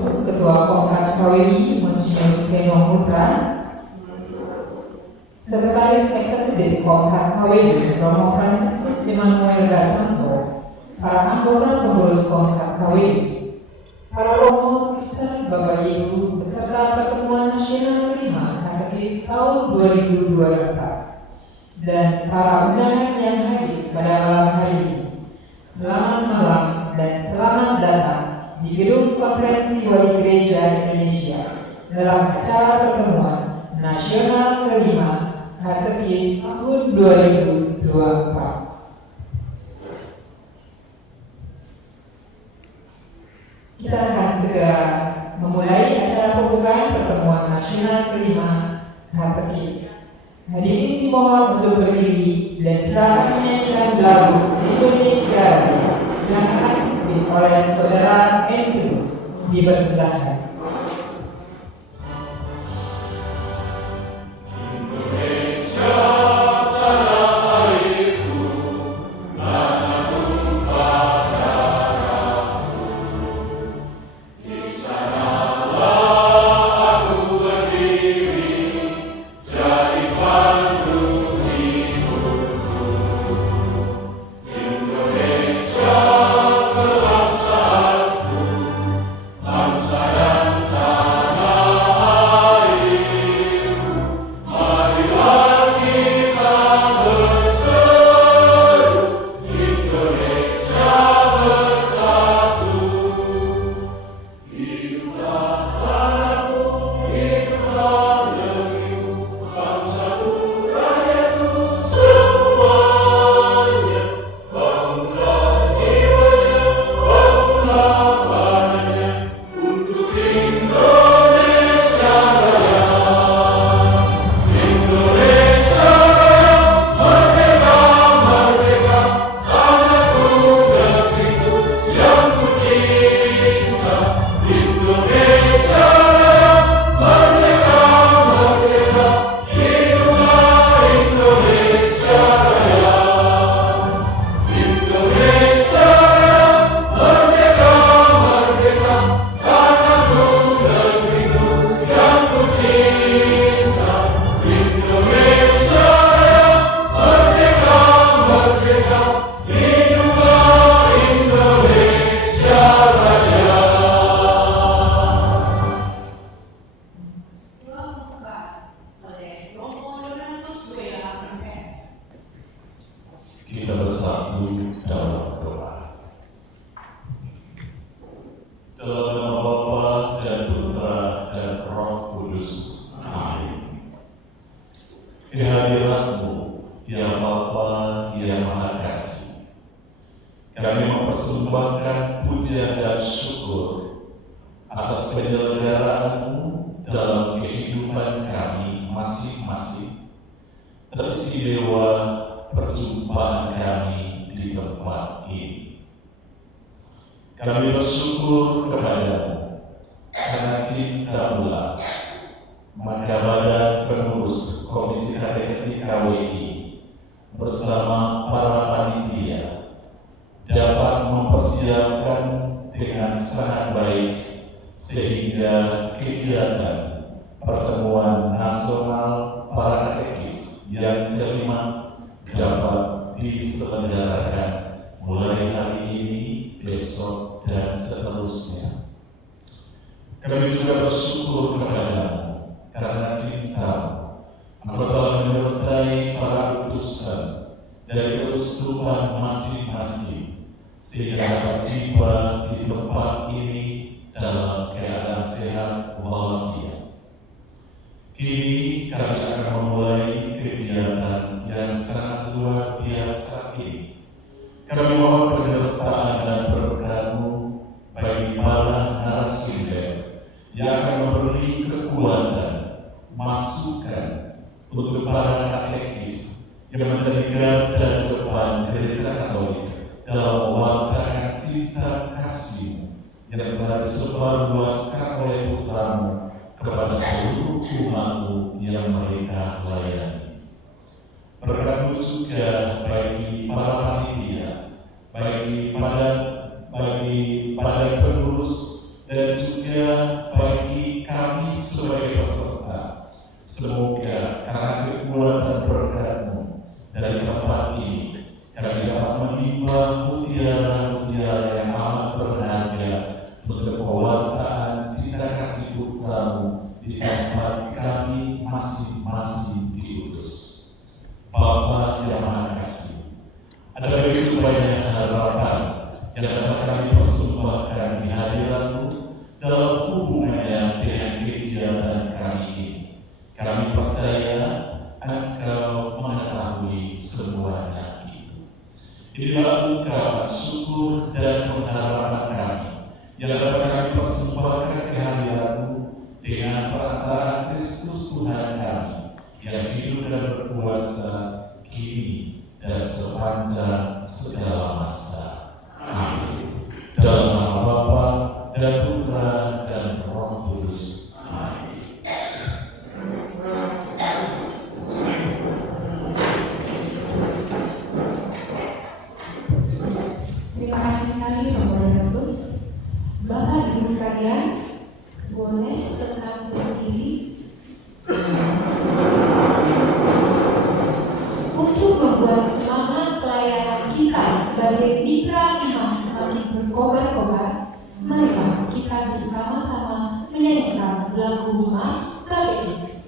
Saputra, Ketua Komkat KWI, Monsinyur Seno Putra, Sekretaris Eksekutif Komkat KWI, Romo Fransiskus Immanuel Gasanto, para anggota pengurus Komkat KWI, para romo Kristen, Bapak Ibu, beserta pertemuan nasional kelima Katekis tahun 2024, dan para undangan yang hadir pada malam hari ini. Selamat malam dan selamat datang di Gedung Konferensi Wali Gereja Indonesia dalam acara pertemuan nasional kelima Katekis tahun 2024. Kita akan segera memulai acara pembukaan pertemuan nasional kelima Katekis. Hadirin dimohon untuk berdiri dan kita akan menyanyikan lagu Indonesia Raya yang akan dipimpin oleh Saudara Andrew. Dipersilakan. Bagi para pengurus dan juga bagi kami sebagai peserta. Semoga karena kekuatan berkat-Mu dari tempat ini, kami dapat menimba mutiara-mutiara yang amat berharga untuk pewartaan cinta kasih Putra-Mu di tempat kami masing-masing diutus. Bapa yang Maha Kasih, ada begitu banyak harapan yang dapat kami persembahkan di hadirat-Mu dalam hubungannya dengan kegiatan kami ini. Kami percaya Engkau mengetahui semuanya itu. Inilah ungkapan syukur dan pengharapan kami yang dapat kami persembahkan ke hadirat-Mu dengan perantaraan Kristus Tuhan kami yang hidup dan berkuasa kini dan sepanjang segala masa. Amin. Dalam nama Bapa dan Putra dan Roh Kudus. Amin. Terima kasih sekali Bapak Bagus. Bapak Ibu sekalian, boleh tetap berdiri untuk membuat semangat pelayanan kita sebagai mitra imam semakin berkobar-kobar. Marilah kita bersama-sama menyanyikan lagu Mas Katekis.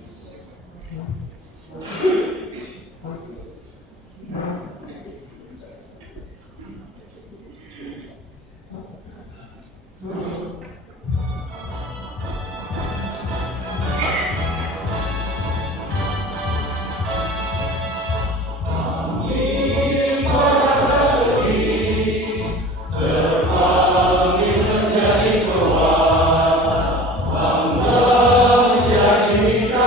Terpanggil menjadi kuat, bangga menjadi mitra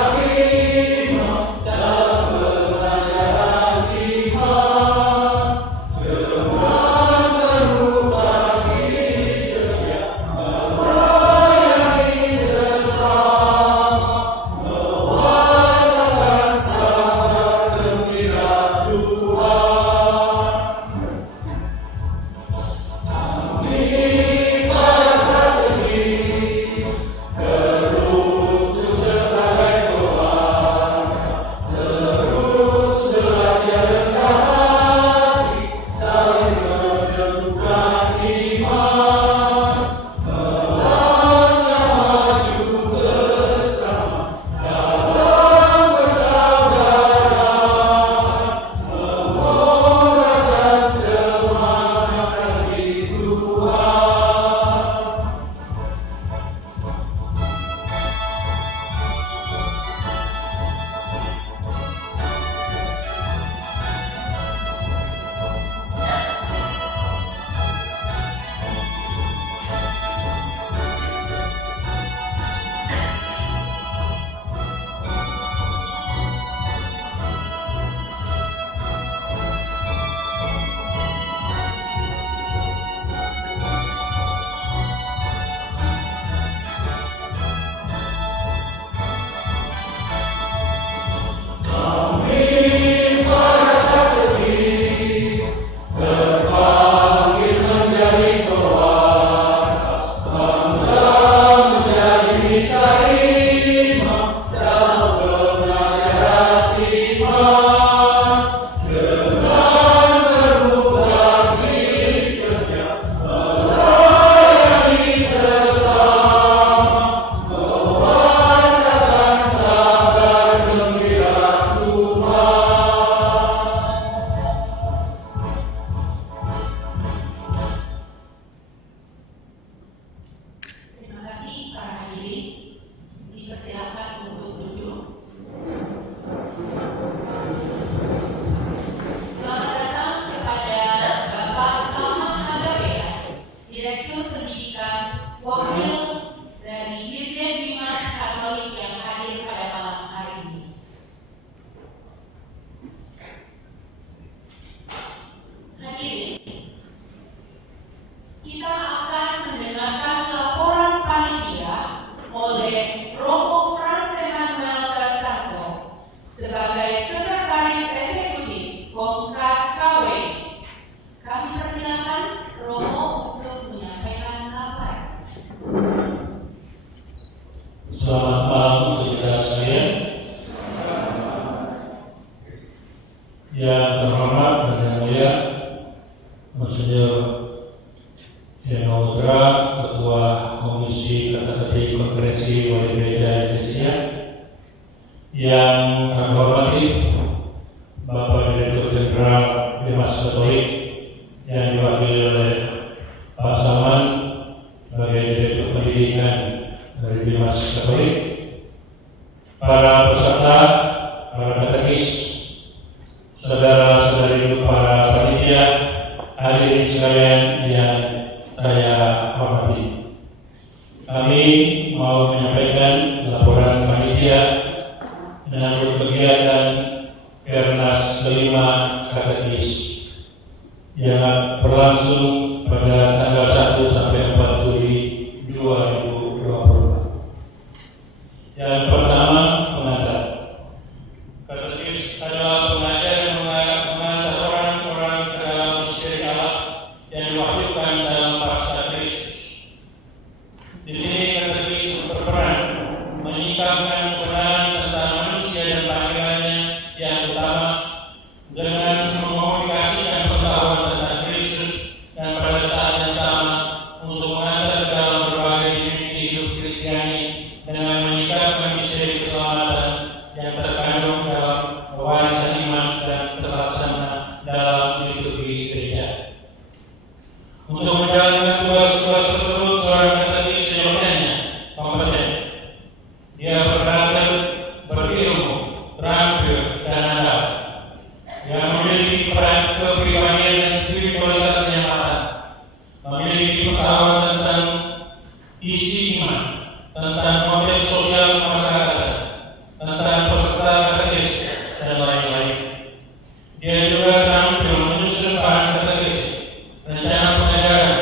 Selamat malam untuk kita sekalian. Yang terhormat dan yang mulia Monsinyur Jeno Utra, Ketua Komisi Kata-Kati Konferensi Wali Gereja Indonesia. Yang kami hormati Bapak Direktur Jenderal Bimas Katolik yang diwakili oleh Pak Salman sebagai Direktur Pendidikan dari Bimas Katolik, para peserta, para katekis, saudara-saudari, para panitia, hadirin sekalian yang saya hormati. Kami mau menyampaikan laporan panitia menyambut kegiatan Pernas kelima katekis yang berlangsung pada tanggal 1 sampai 4 Juli 2020. Yang pertama, pengantar. Katekis adalah pengajar yang mengantar orang-orang ke dalam misteri Allah yang diwahyukan dalam pasca Kristus. Di sini katekis berperan menyingkapkan kebenaran tentang manusia dan panggilannya yang utama dengan mengkomunikasikan pengetahuan tentang Kristus dan pada saat yang sama untuk mengantar ke dalam berbagai dimensi hidup Kristiani dengan menyingkapkan misteri keselamatan yang terkandung dalam warisan iman dan terlaksana dalam liturgi gereja. Untuk menjalankan tugas-tugas tersebut, seorang katekis seyogyanya kompeten. Dia berkarakter, berilmu, terampil, dan andal, yang memiliki peran kepribadian dan spiritualitas yang matang, memiliki pengetahuan tentang isi iman, tentang konteks sosial masyarakat, tentang peserta katekis, dan lain-lain. Dia juga terampil menyusun bahan katekis, rencana pengajaran,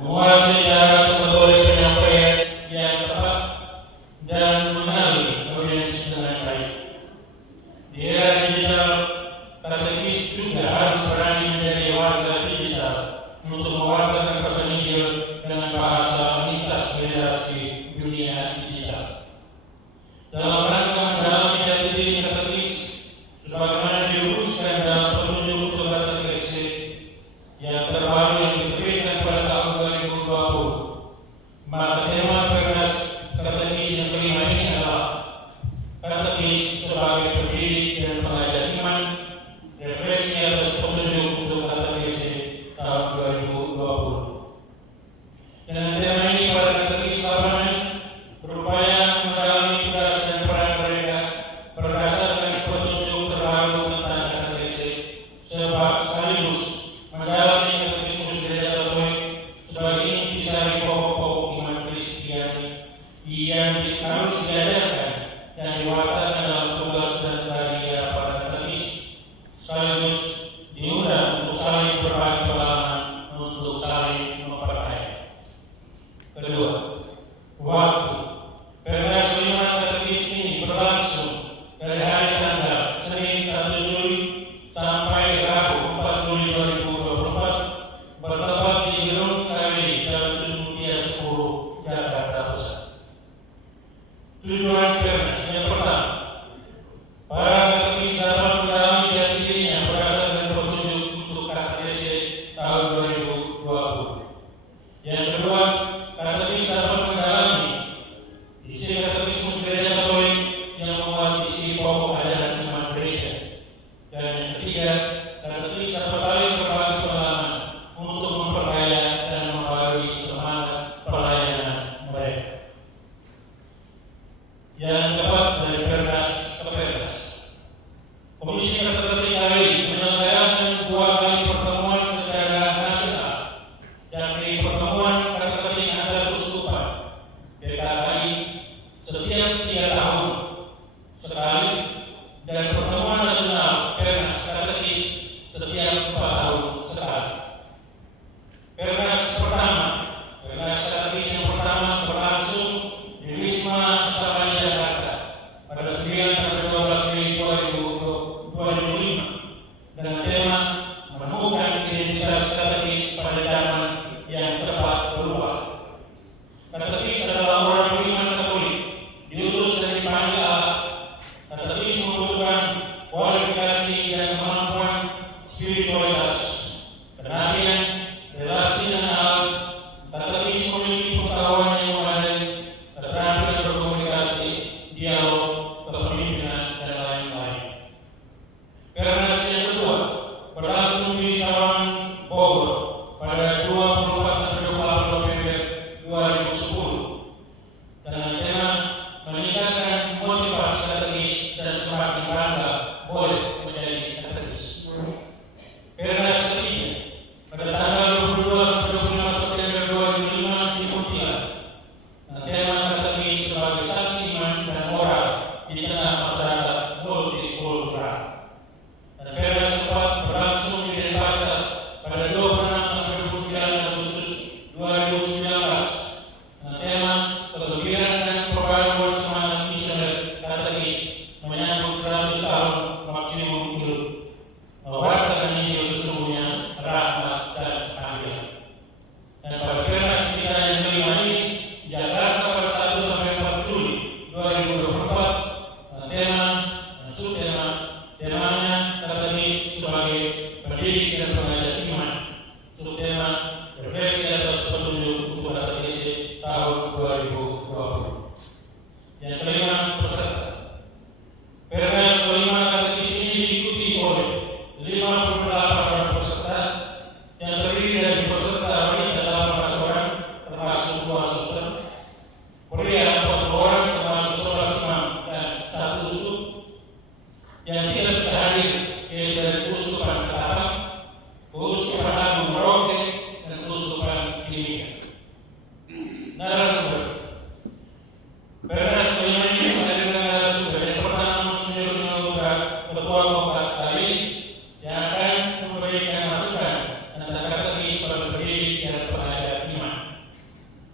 menguasai cara untuk metode penyampaian yang tepat, dan mengenali audiens dengan baik. Di era digital, katekis juga harus berani menjadi warga digital untuk mewartakan pesan Injil dengan bahasa lintas generasi dunia digital. Dalam rangka mendalami jati diri katekis, sebagaimana dirumuskan dalam petunjuk untuk katekis yang terbaru yang diterbitkan pada tahun 2020, maka tema Pernas katekis yang kelima ini adalah katekis sebagai pendidik dan pengajar iman, refleksi atas petunjuk untuk katekis tahun 2020. Dengan tema ini, para katekis lapangan berupaya mendalami tugas dan peran mereka berdasarkan petunjuk terbaru tentang katekis, sebab sekaligus mendalami katekismus gereja Katolik sebagai intisari pokok-pokok iman Kristiani yang harus diajarkan dan diwartakan dalam tugas dan karya para katekis, sekaligus diundang untuk saling berbagi pengalaman, untuk saling memperkaya. Kedua, waktu. Pernas kelima katekis ini berlangsung dari hari tanggal Senin 1 Juli sampai Rabu 4 Juli 2024, bertempat di Gedung KWI Jalan Tunjungan 10, Jakarta Pusat. Tujuan Pernas yang pertama, para katekis dapat mendalami jati dirinya berdasarkan petunjuk untuk katekis tahun 2020. Yang kedua, katekis dapat mendalami isi katekismus gereja Katolik yang memuat isi pokok ajaran iman gereja. Dan yang ketiga, katekis dapat saling berbagi pengalaman untuk memperkaya dan membarui semangat pelayanan mereka. Yang kelima, peserta. Pernas kelima katekis ini diikuti oleh 58 orang peserta yang terdiri dari peserta wanita 18 orang termasuk 2 suster, pria 40 orang termasuk 11 imam dan 1 uskup yang tidak bisa hadir, yaitu dari Uskupan Ketapang, Uskupan Agung Merauke, dan Uskupan Timika. Narasumber. Pernas kelima ini menghadirkan narasumber yang pertama Monsinyur Nyoba Ketua Kompak Tali yang akan memberikan masukan tentang katekis pada pendidik dan pengajar iman.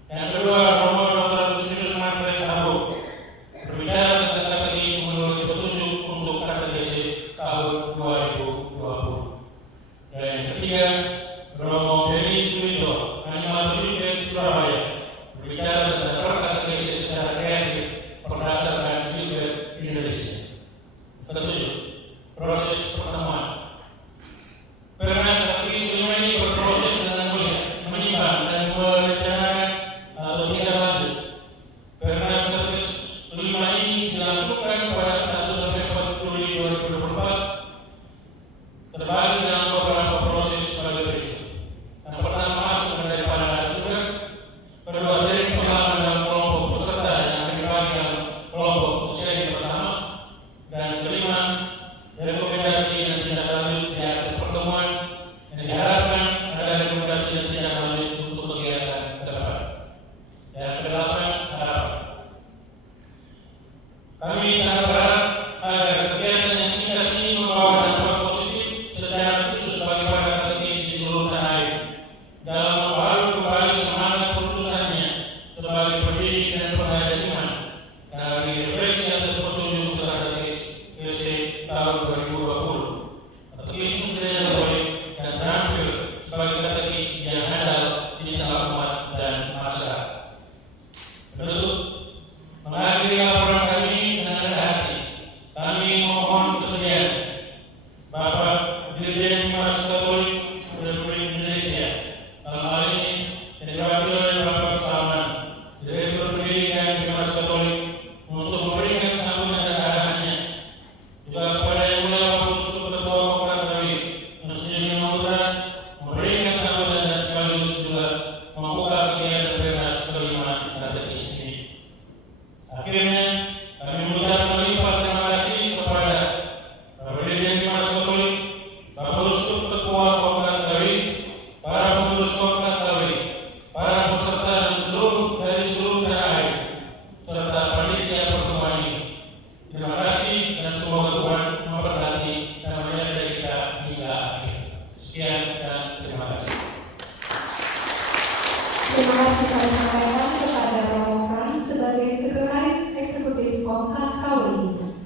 Yang kedua, Romo Dr. Justinus Manfred Tambo berbicara tentang katekis menurut petunjuk untuk katekis tahun 2020. Dan yang ketiga, Romo Beni Suwito, animator Yuket Surabaya, berbicara tentang perkatekis secara kreatif berdasarkan Yuket Indonesia. Ketujuh, proses pertemuan. Pernas katekis kelima ini berproses dengan mulia, menimbang dan merencanakan atau tidak lanjut. Pernas katekis kelima ini dilangsungkan pada 1-4 Juli 2024 terbagi dalam beberapa proses sebagai berikut. Yang pertama, masuk dari para narasumber. Kedua, sharing pengalaman dalam kelompok peserta yang akan dibagi dalam kelompok untuk sharing bersama. Dan kelima, rekomendasi dan tindak lanjut di akhir pertemuan yang diharapkan ada rekomendasi dan tindak lanjut untuk kegiatan ke depan. Yang kedelapan, harapan. Kami sangat berharap agar kegiatan yang singkat ini membawa dampak positif secara khusus bagi para katekis di seluruh tanah air dalam membaharui kembali semangat perutusannya sebagai pendidik dan pengajar iman dari refleksi atas petunjuk untuk katekis LC tahun 2020. Katekis muslim boleh dan terampil sebagai katekis yang handal di tengah umat dan masyarakat. Penutup, mengakhiri laporan kami dengan rendah hati, kami mohon kesediaan Bapak Dirjen Mas Katolik Republik Indonesia, dalam hal ini yang diwakili oleh Bapak Salman, Direktur Pendidikan Mas Katolik, untuk memberikan sambutan dan arahannya. Juga kepada Yang Mulia Bapak Uskup Ketua Kompak Tali, Monsinyur Nyoba, memberikan sambutan dan sekaligus juga membuka kegiatan Pernas kelima katekis ini. Akhirnya, kami mengucapkan limpah terima kasih kepada Bapak Dirjen Mas Katolik, Bapak Uskup Ketua Kompak Tali, para pengurus Kompak Tali, para peserta dari seluruh tanah air, serta panitia pertemuan ini. Terima kasih dan semoga Tuhan memberkati dan menyertai kita hingga akhir. Sekian dan terima kasih. Terima kasih kami sampaikan kepada Romo Frans sebagai Sekretaris Eksekutif Kompak KWI.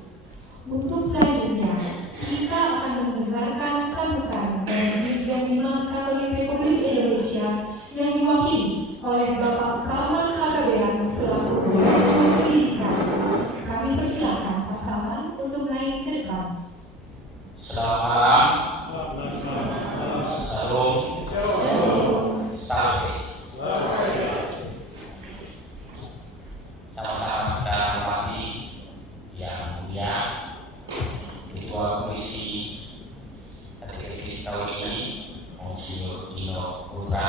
Untuk selanjutnya, kita akan mendengarkan sambutan dari Dirjen Dinas Katolik Republik Indonesia yang diwakili oleh Bapak Salman HKBM selaku Direktur Pendidikan. Kami persilakan Pak Salman untuk naik ke depan. Selamat malam. Salam. Salam. Sama-sama kita hormati yang mulia Ketua Komisi Katekis tahun ini, Monsinyur Dino Putra,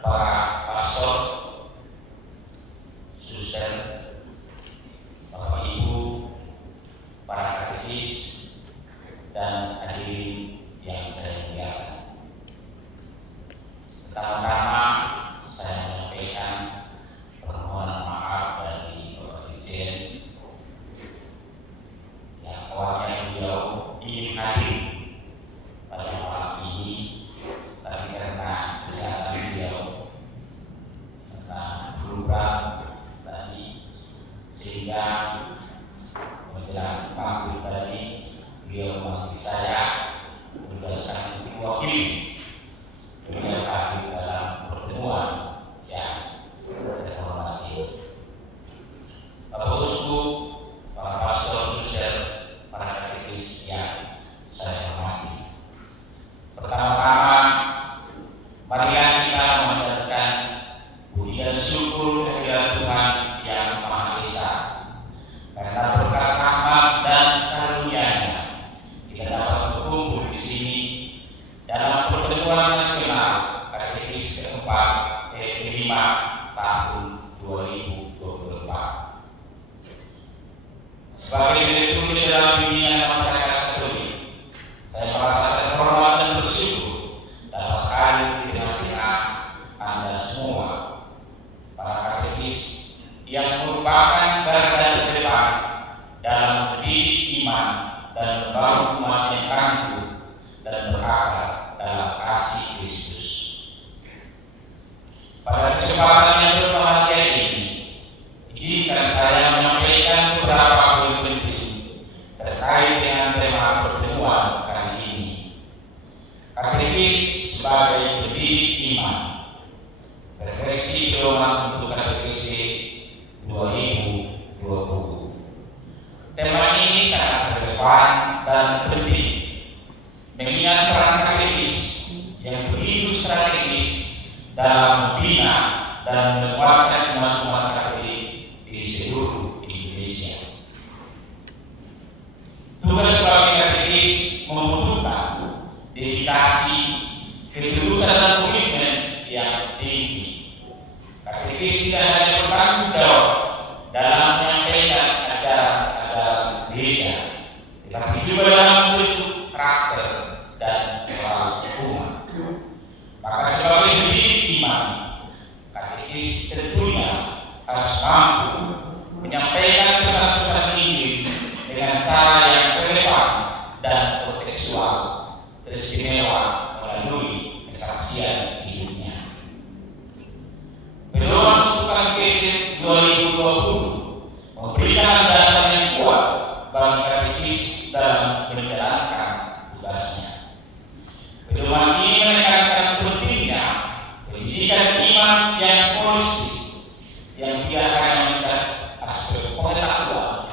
para pastor, suster, Bapak Ibu, para katekis, dan hadirin yang saya muliakan. Pertama-tama saya menyampaikan permohonan maaf dari Bapak Dirjen yang awalnya beliau ingin hadir pada malam ini, tapi karena kesehatan beliau karena flu tadi, sehingga menjelang maghrib tadi beliau memanggil saya berdasarkan diwakili beliau hadir dalam pertemuan yang terhormat ini. Bapak Uskup, para pastor, suster, para katekis yang saya hormati. Pertama-tama, marilah kita mengucapkan puji dan syukur kehadirat Tuhan tahun 2024. Sebagai Direktur Jenderal Bimbingan Masyarakat Katolik, saya merasa terhormat dan bersyukur dapat hadir di tengah-tengah Anda semua, para katekis yang merupakan garda terdepan dalam mendidik iman dan membangun umat yang tangguh dan berakar dalam kasih Kristus. Pada kesempatan yang berbahagia ini, izinkan saya menyampaikan beberapa poin penting terkait dengan tema pertemuan kali ini. Katekis sebagai pendidik iman, refleksi pedoman untuk katekis 2020. Tema ini sangat relevan dan penting, mengingat peran katekis yang begitu strategis dalam membina dan menguatkan umat-umat Katolik di seluruh Indonesia. Tugas sebagai katekis membutuhkan dedikasi, ketulusan dan komitmen yang tinggi. Katekis tidak hanya bertanggung jawab dalam menyampaikan ajaran-ajaran gereja, tetapi juga dalam membentuk karakter dan moral umat. Maka sebagai pendidik iman, katekis tentunya harus mampu menyampaikan pesan-pesan Injil dengan cara yang relevan dan kontekstual, teristimewa melalui kesaksian hidupnya. Pedoman untuk katekis 2020 memberikan landasan yang kuat bagi katekis dalam menjalankan tugasnya. Pedoman ini menekankan pentingnya pendidikan iman yang holistik, yang tidak hanya mencakup aspek pengetahuan,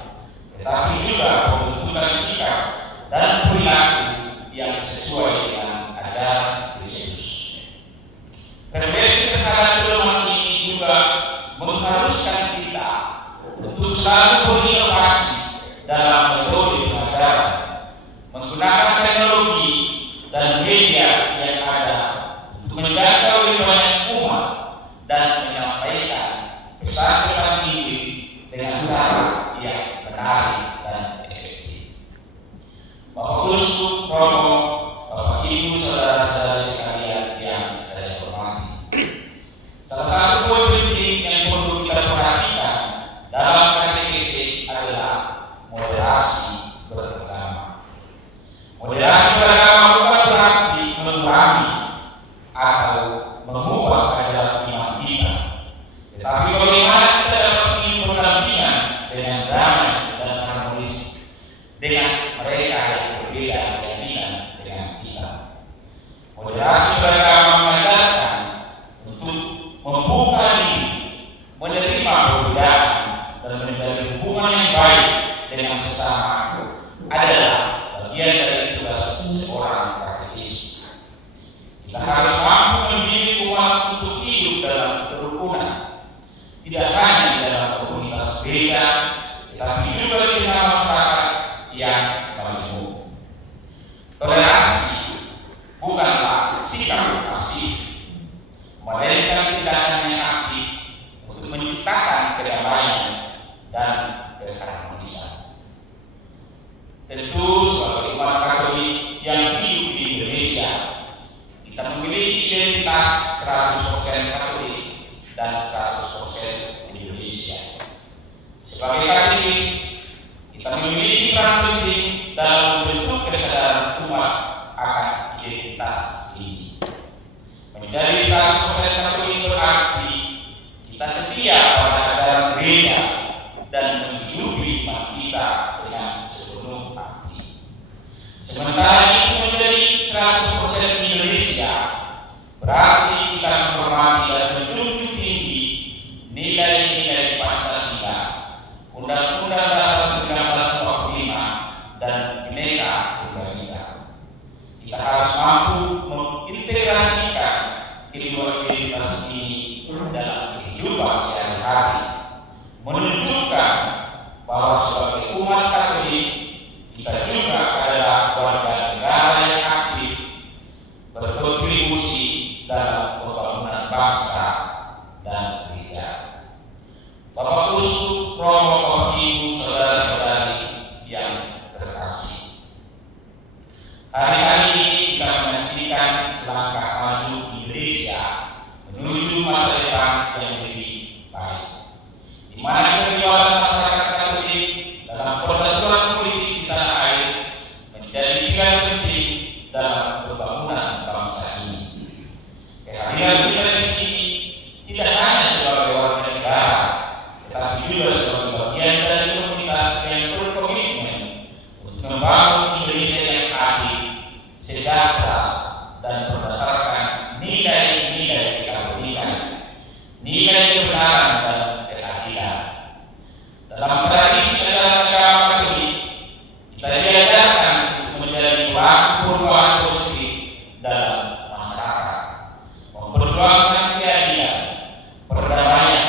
tetapi juga pembentukan sikap dan perilaku yang sesuai dengan ajaran Kristus. Refleksi terhadap pedoman ini juga mengharuskan kita untuk selalu berinovasi dalam metode pengajaran, menggunakan teknologi dan media yang ada untuk menjangkau lebih banyak umat dan menyampaikan pesan-pesan Injil dengan cara yang menarik dan efektif. Bapak Uskup, Romo, Bapak Ibu, saudara-saudari sekalian yang saya hormati, salah satu poin penting yang perlu kita perhatikan dalam katekesi adalah moderasi beragama. Moderasi beragama bukan berarti mengurangi atau mengubah ajaran iman kita, tetapi bagaimana kita dapat hidup berdampingan dengan damai dan harmonis dengan mereka yang berbeda keyakinan dengan kita. Moderasi beragama mengajarkan untuk membuka diri, menerima perbedaan, dan menjalin hubungan yang baik dengan sesama adalah bagian dari tugas seorang katekis. Kita harus mampu mendidik umat untuk hidup dalam kerukunan, tidak hanya di dalam komunitas gereja, tetapi juga di tengah masyarakat yang majemuk. Toleransi bukanlah sikap pasif, melainkan tindakan yang aktif untuk menciptakan kedamaian dan keharmonisan. Tentu sebagai umat Katolik yang hidup di Indonesia, kita memiliki identitas 100% Katolik dan 100% Indonesia. Sebagai katekis, kita memiliki peran penting dalam membentuk kesadaran umat akan identitas ini. Menjadi 100% Katolik berarti kita setia pada ajaran gereja dan menghidupi iman kita dengan sepenuh hati. Sementara itu menjadi 100% Indonesia berarti kita menghormati dan menjunjung tinggi nilai-nilai Pancasila, Undang-Undang Dasar 1945 dan Bhinneka Tunggal Ika. Kita harus mampu mengintegrasikan kedua identitas ini dalam kehidupan sehari-hari, menunjukkan bahwa sebagai umat Katolik kita juga adalah warga negara yang aktif berkontribusi dalam pembangunan bangsa dan gereja. di mana keterlibatan masyarakat Katolik dalam persatuan politik di tanah air menjadi pilar penting dalam pembangunan bangsa ini. Kehadiran kita di sini tidak hanya sebagai warga negara, tetapi juga sebagai bagian dari komunitas yang berkomitmen untuk membangun Indonesia yang adil, sejahtera, dan berdasarkan nilai-nilai Katolikan, nilai kebenaran dan keadilan. Dalam tradisi agama Katolik, kita diajarkan untuk menjadi pelaku perubahan positif dalam masyarakat, memperjuangkan keadilan, perdamaian,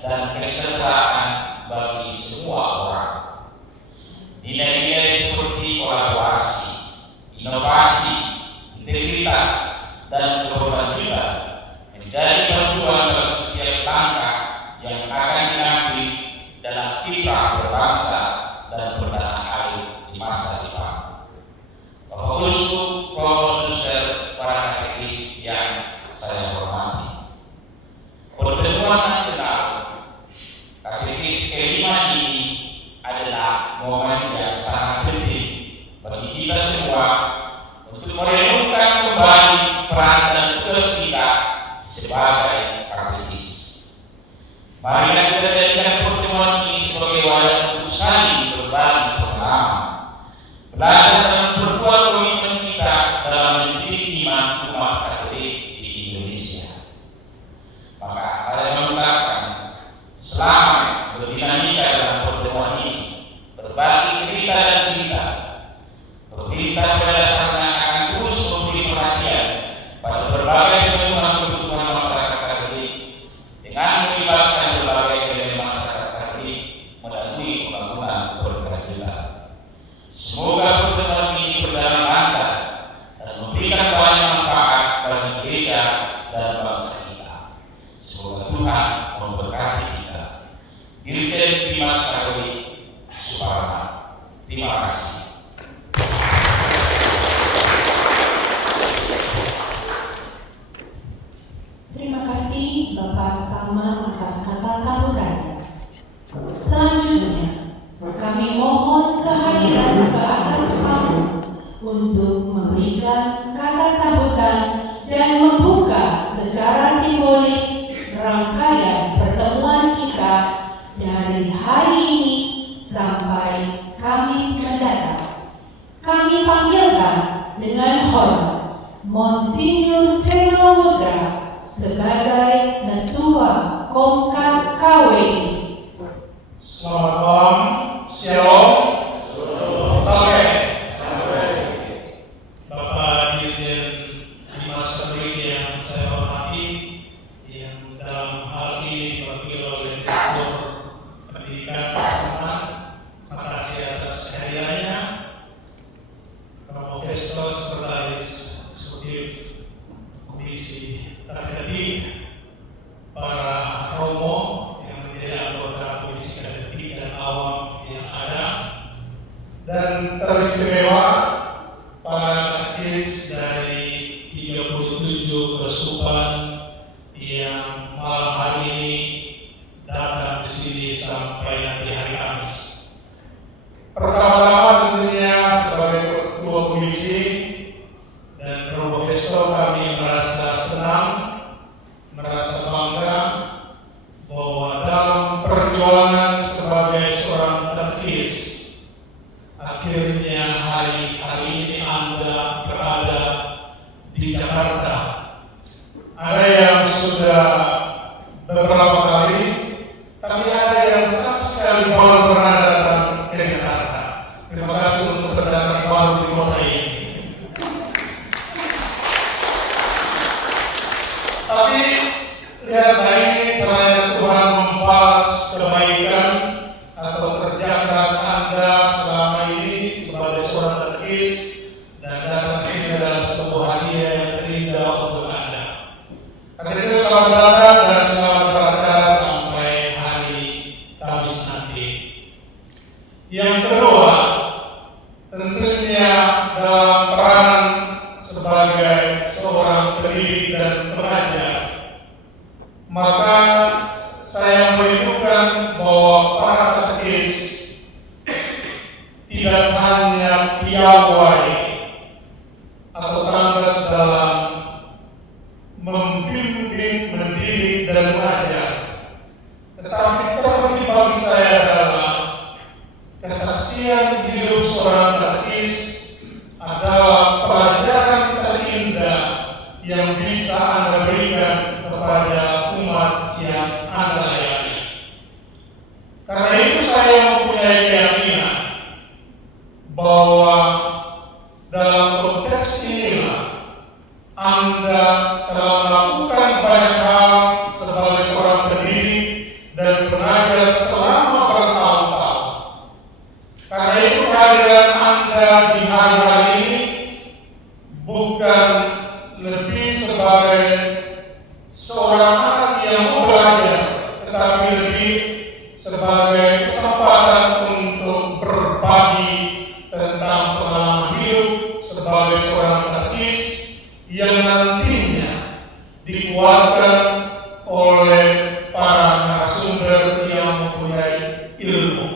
dan kesejahteraan bagi semua orang. Nilai-nilai seperti kolaborasi, inovasi, integritas, dan keberlanjutan menjadi panduan bagi setiap langkah yang akan diambil dalam kiprah berbangsa dan bertanah air di masa depan. Bapak Uskup, Bapak Suster, para katekis yang saya hormati, pertemuan nasional katekis kelima ini adalah momen yang sangat penting bagi kita semua untuk merenungkan kembali peran dan tugas kita sebagai katekis. Marilah kita jadikan pertemuan ini sebagai wadah untuk saling berbagi pengalaman, belajar dan berbuat komitmen kita dalam mendidik iman umat Katolik di Indonesia. Maka saya mengucapkan selamat berdinamika dalam pertemuan ini, berbagi cerita dan cita. Pemerintah pada dasarnya akan terus memberi perhatian pada berbagai kebutuhan masyarakat Katolik dengan melibatkan berbagai elemen masyarakat Katolik melalui pembangunan berkelanjutan. Semoga pertemuan ini berjalan lancar dan memberikan banyak manfaat bagi gereja dan bangsa kita. Semoga Tuhan memberkati kita. Dirjen Bimas Katolik Suparman. Terima kasih. Terima kasih Bapak Salman atas kata sambutannya. Selanjutnya, kami mohon kehadiran ke atas panggung untuk memberikan kata sambutan dan membuka secara simbolis rangkaian pertemuan kita dari hari ini sampai Kamis mendatang. Kami panggilkan dengan hormat Monsinyur Seno Mudra sebagai Ketua Komkat KWI. Selamat malam, Shalom, Salam. Bapak Dirjen Bimas Katolik yang saya hormati, yang dalam hal ini diwakili oleh Direktur Pendidikan Pasaman, makasih atas kehadirannya. Romo Festo Sekretaris Eksekutif Komisi Terkait, para Romo yang menjadi anggota Komisi Terkait dan awam yang ada, dan teristimewa para katekis dari 37 keuskupan yang malam hari ini datang di sini sampai nanti hari Kamis. Pertama-tama tentunya sebagai Ketua Komisi dan Romo Festo, kami merasa senang, merasa bangga bahwa dalam perjuangan sebagai seorang katekis, akhirnya hari ini Anda berada di Jakarta. Ada yang sudah beberapa kali, tapi ada yang sama sekali baru pernah datang ke Jakarta. Terima kasih untuk pendatang baru di kota ini. Tapi lihatlah ini caranya Tuhan membalas kebaikan atau kerja keras Anda selama ini sebagai seorang katekis, dan datang ke sini adalah sebuah hadiah yang terindah untuk Anda. Karena itu selamat datang dan selamat beracara sampai hari Kamis nanti. Yang kedua, tentunya dalam kita layani. Karena itu saya mempunyai keyakinan bahwa dalam konteks inilah Anda telah melakukan banyak hal sebagai seorang pendidik dan pengajar selama bertahun-tahun. Karena itu kehadiran Anda di hari-hari ini bukan lebih sebagai seorang anak yang mau belajar, tetapi lebih sebagai kesempatan untuk berbagi tentang pengalaman hidup sebagai seorang katekis yang nantinya dikuatkan oleh para narasumber yang mempunyai ilmu.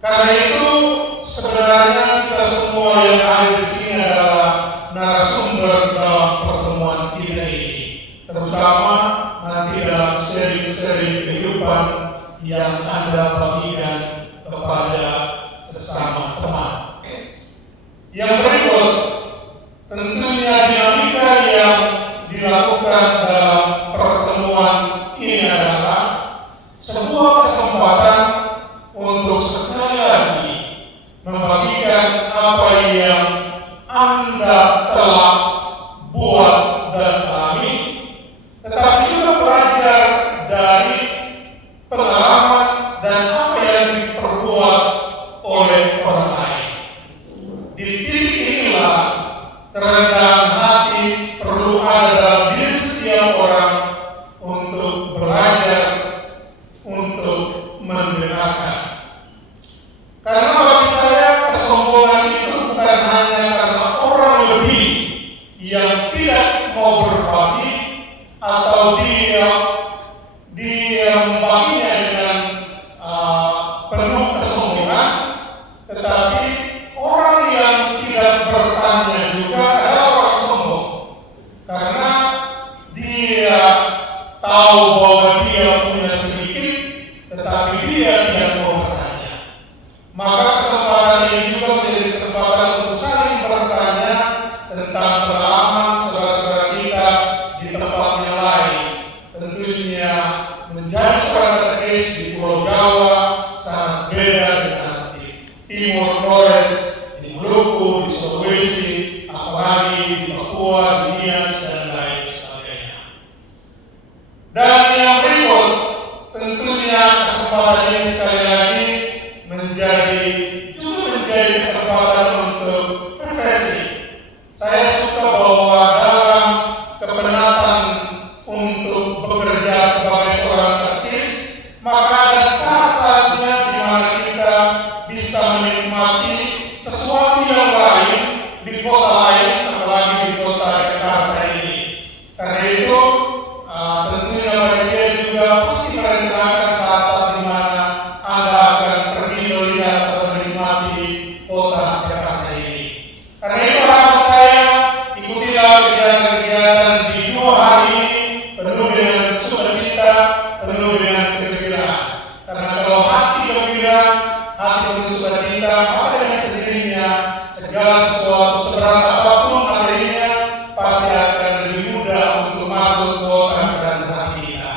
Karena itu sebenarnya kita semua yang ada di sini adalah narasumber dalam pertemuan kita ini, terutama nanti dalam seri-seri kehidupan yang Anda bagikan kepada sesama teman. Yang berikut tentunya dinamika yang dilakukan dalam pertemuan ini adalah sebuah kesempatan untuk sekali lagi membagikan apa yang Anda telah buat dan alami, tetapi juga belajar dari pengalaman dan apa yang diperbuat oleh orang lain. Di titik inilah kerendahan hati perlu ada dalam diri setiap orang untuk belajar, untuk mendengarkan. Karena bagi saya kesombongan itu bukan hanya karena orang lebih yang tidak mau berbagi atau dia membaginya dengan penuh kesombongan, tetapi orang yang tidak bertanya juga adalah orang sombong, karena dia tahu bahwa dia punya sedikit, tetapi dia tidak mau bertanya. Maka kesempatan ini juga menjadi kesempatan untuk saling bertanya tentang pengalaman saudara-saudara kita di tempat yang lain. Tentunya menjadi seorang katekis di Pulau Jawa sangat beda dengan di Timur Flores, di Maluku, di Sulawesi, apalagi di Papua, di Nias, dan lain sebagainya. Dan yang berikut, tentunya kesempatan ini sekali lagi menjadi kesempatan untuk refleksi. Saya suka bahwa dalam kepenatan untuk bekerja sebagai seorang katekis, maka ada saat-saatnya di mana kita bisa menikmati sesuatu yang lain di kota lain, apalagi di kota Jakarta ini. Karena itu tentunya dia juga pasti merencanakan saat-saat di mana Anda akan pergi melihat atau menikmati kota Jakarta ini. Karena itu harapan saya, ikutilah kegiatan-kegiatan di 2 hari ini penuh dengan sukacita, penuh dengan kegembiraan. Karena kalau hati gembira, hati penuh sukacita, maka dengan sendirinya segala sesuatu seberat apapun materinya pasti akan lebih mudah untuk masuk ke otak dan hati kita.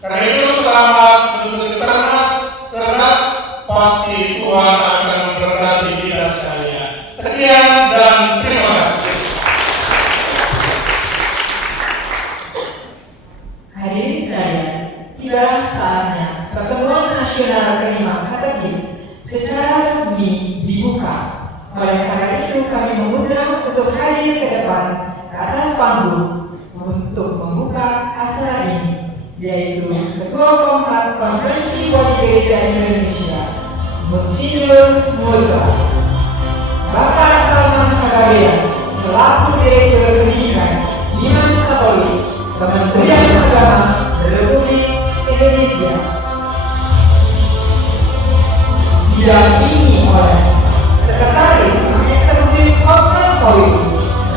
Karena itu selamat menuntut ternas, pasti Tuhan akan memberkati kita sekalian. Sekian dan terima kasih. Hadirin sekalian, tibalah saatnya pertemuan nasional kelima katekis secara resmi dibuka. Oleh karena itu kami mengundang untuk hadir ke depan ke atas panggung untuk membuka acara ini, yaitu Ketua Konferensi Wali Gereja Indonesia, Monsinyur Murga, Bapak Salman Agabea selaku Direktur Pendidikan Dinas Katolik Kementerian Agama Republik Indonesia, didampingi oleh Sekretaris Eksekutif Hotel Kowi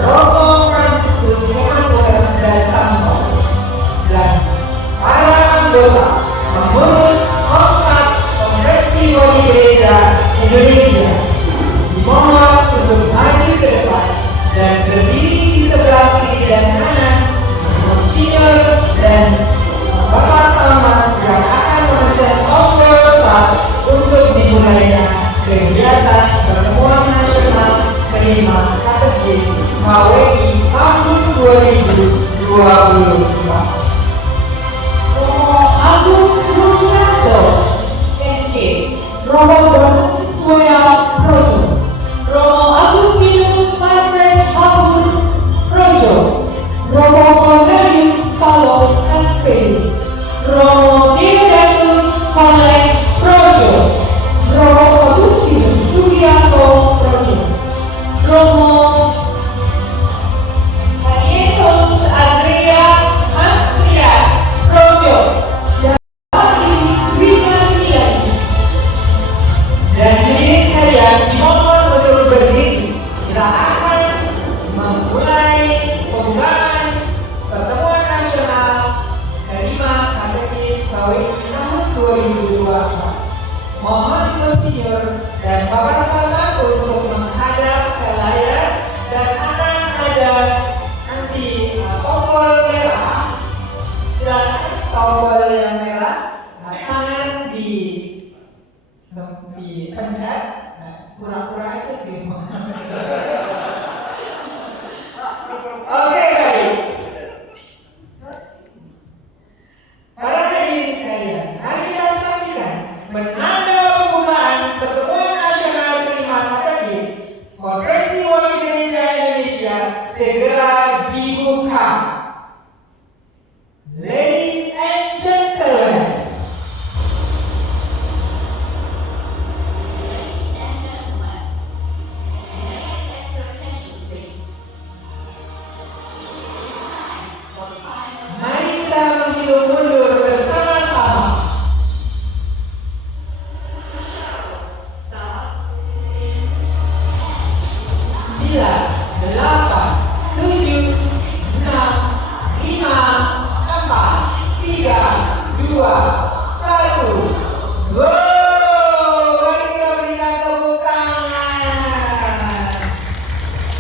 Romo Fransiskus Emanuel Dasanto dan para anggota pengurus Konstat Konferensi Wali Gereja Indonesia. Dimohon untuk maju ke depan dan berdiri di sebelah kiri dan kanan Monsinyur dan Bapak Salman Bapak Sama untuk menghadap ke layar dan akan ada nanti tombol merah. Silakan tombol yang merah, tangan dipencet, pura-pura aja sih. Oke, baik. Para hadirin sekalian, mari kita saksikan menanda pembukaan Pertemuan Nasional Terima Katekis Konferensi Wali Gereja Indonesia segera dibuka. Ladies and gentlemen, mari kita menghitung mundur bersama-sama. 9, 8, 7, 6, 5, 4, 3, 2, 1, go! Mari kita berikan tepuk tangan.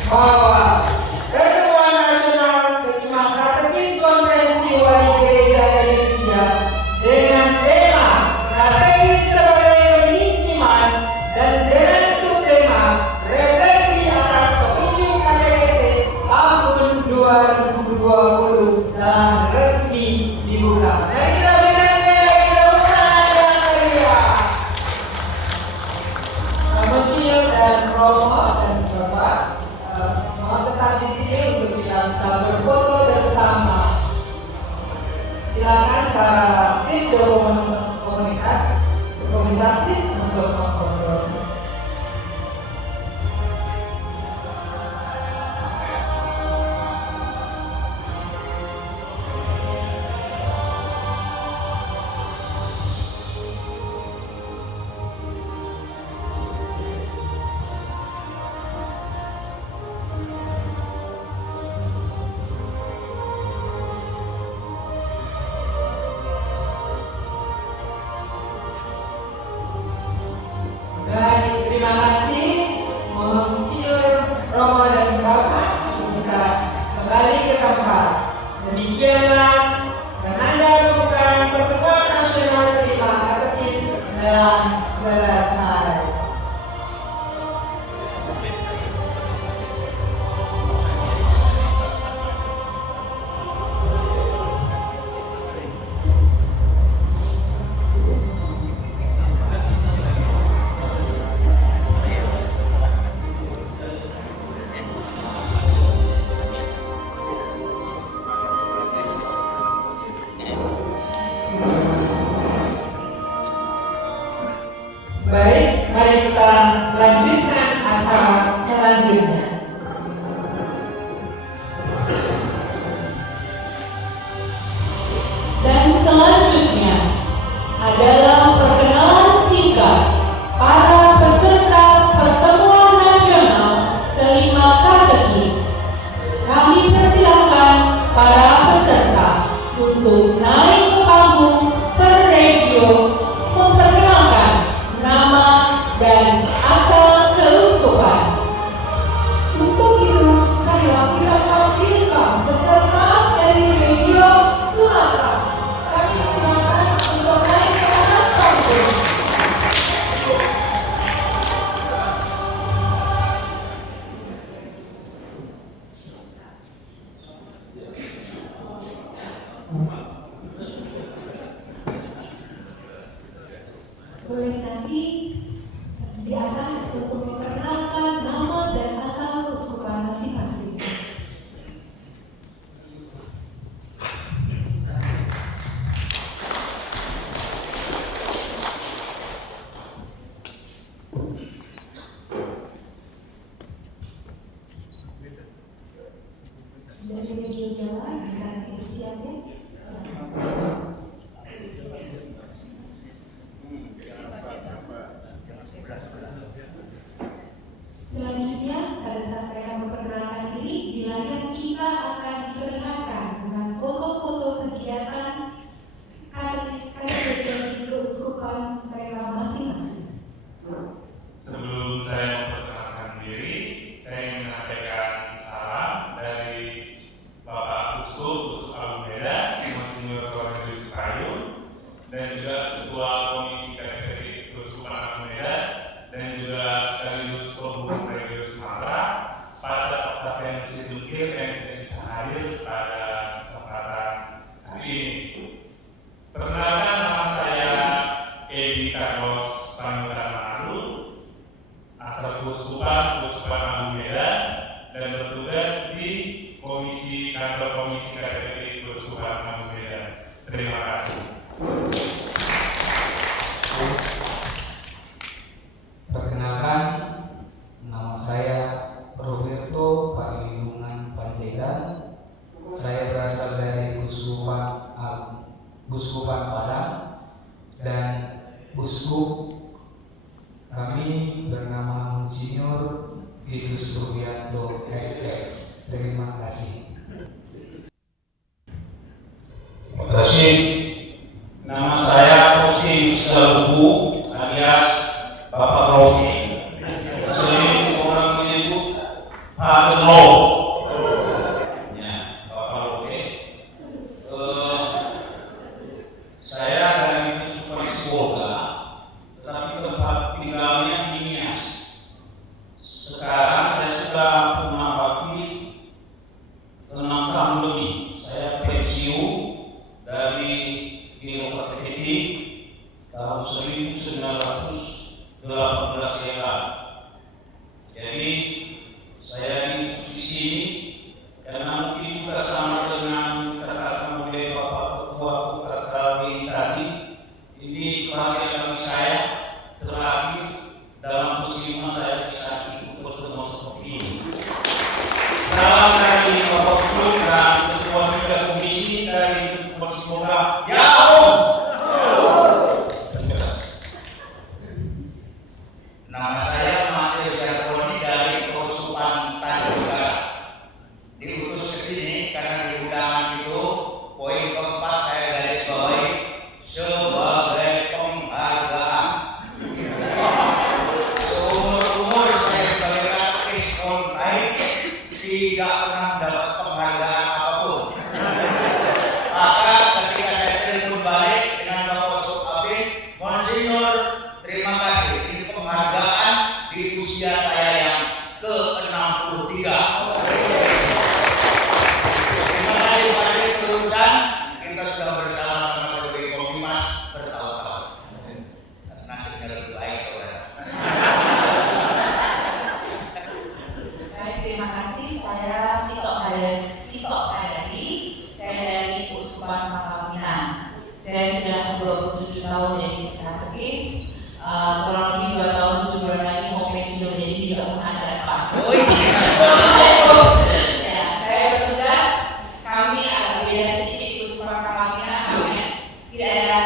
Bahwa Pertemuan Nasional Terima Katekis Konferensi Wali Gereja Indonesia dengan tema Katekis sebagai pendidik iman dan dengan subtema refleksi atas petunjuk katekese tahun 2020 telah resmi dibuka. Mari kita berikan sekali lagi tepuk tangan yang meriah. Monsinyur dan Romo dan Bapak mohon tetap di sini untuk kita bisa berfoto bersama. Silakan para tim komunikasi untuk memfoto. Baik, terima kasih. Mohon Monsinyur Romo dan Bapak bisa kembali ke tempat. Demikianlah menanda pembukaan Pertemuan Nasional Terima Katekis telah selesai. Baik, mari kita lanjutkan acara selanjutnya. Dan selanjutnya adalah perkenalan singkat para peserta Pertemuan Nasional Terima Katekis. Kami persilakan para peserta untuk naik ke panggung per regio memperkenalkan nama dan asal keuskupan. Untuk itu, marilah kita tampilkan peserta dari Regio Sumatera. Kami silakan untuk naik ke atas panggung. Boleh nanti di atas untuk memperkenalkan nama dan asal keuskupan masing-masing. Dari Regio Jawa dengan inisialnya. Selanjutnya, pada saat mereka memperkenalkan diri, di layar kita akan diperlihatkan dengan foto-foto kegiatan katekis keuskupan mereka masing-masing. sebelum saya memperkenalkan diri, saya ingin menyampaikan salam dari Bapak Uskup Agung Beda, Monsinyur Cornelius Kayu, dan juga Ketua Komisi KTP Uskupan Agung Beda, dan juga sekaligus Pembukaan Religius Sumatera, pada Pak yang Sidukir yang tidak bisa hadir pada kesempatan hari ini. Perkenalkan, nama saya Edi Carlos Pangeran Maru, asal Uskupan Agung Beda, dan bertugas di kantor Komisi KTP Uskupan Agung Beda. Terima kasih. Perkenalkan, nama saya Roberto Parlindungan Panjaitan. Saya berasal dari Uskupan Padang dan uskup kami bernama Monsinyur Vitus Rubianto SS. Terima kasih. Terima kasih. Nama saya Rosi Yusalubu alias Bapak Rofi. Sering orang menyebut Father Love. Ya, Bapak Rofi. Saya dari Uskupan Sibolga, tetapi tempat tinggalnya di Nias. Sekarang saya sudah pernah bakti 6 tahun lebih. Saya pensiun dari Biro KTP tahun 1918 silam. Jadi saya di posisi ini karena mungkin juga sama dengan katakan oleh Bapak Ketua KKB tadi, ini kebahagiaan bagi saya terakhir dalam musiman saya bisa ikut pertemuan seperti ini. Salam dari Bapak Ketua dan Ketua Tiga Komisi dari Uskupan Sibolga. Ya Om. Terima kasih. Nama saya Matius Jarkoni dari Uskupan Tanjung Barat. Diutus ke sini karena di undangan itu poin keempat saya garis bawahi sebagai penghargaan. Seumur saya sebagai katekis online tidak pernah dapat penghargaan apapun. Maka ketika saya telepon balik dengan Bapak Uskup Afif, Monsinyur, terima kasih. Ini penghargaan di usia saya yang ke-63. Terima kasih pada keterusan. Kita sudah bersama-sama sebagai Komimas bertahun-tahun. Nasibnya lebih baik, saudara. Baik, terima kasih. Saya Sitok Padari. Saya dari Uskupan Pangkal Pinang. Saya sudah 27 tahun jadi katekis. Kurang lebih 2 tahun 7 bulan lagi mau pensiun, jadi tidak ada apa. Ya, saya bertugas. Kami agak beda sedikit di Uskupan Pangkal Pinang. Kami tidak ada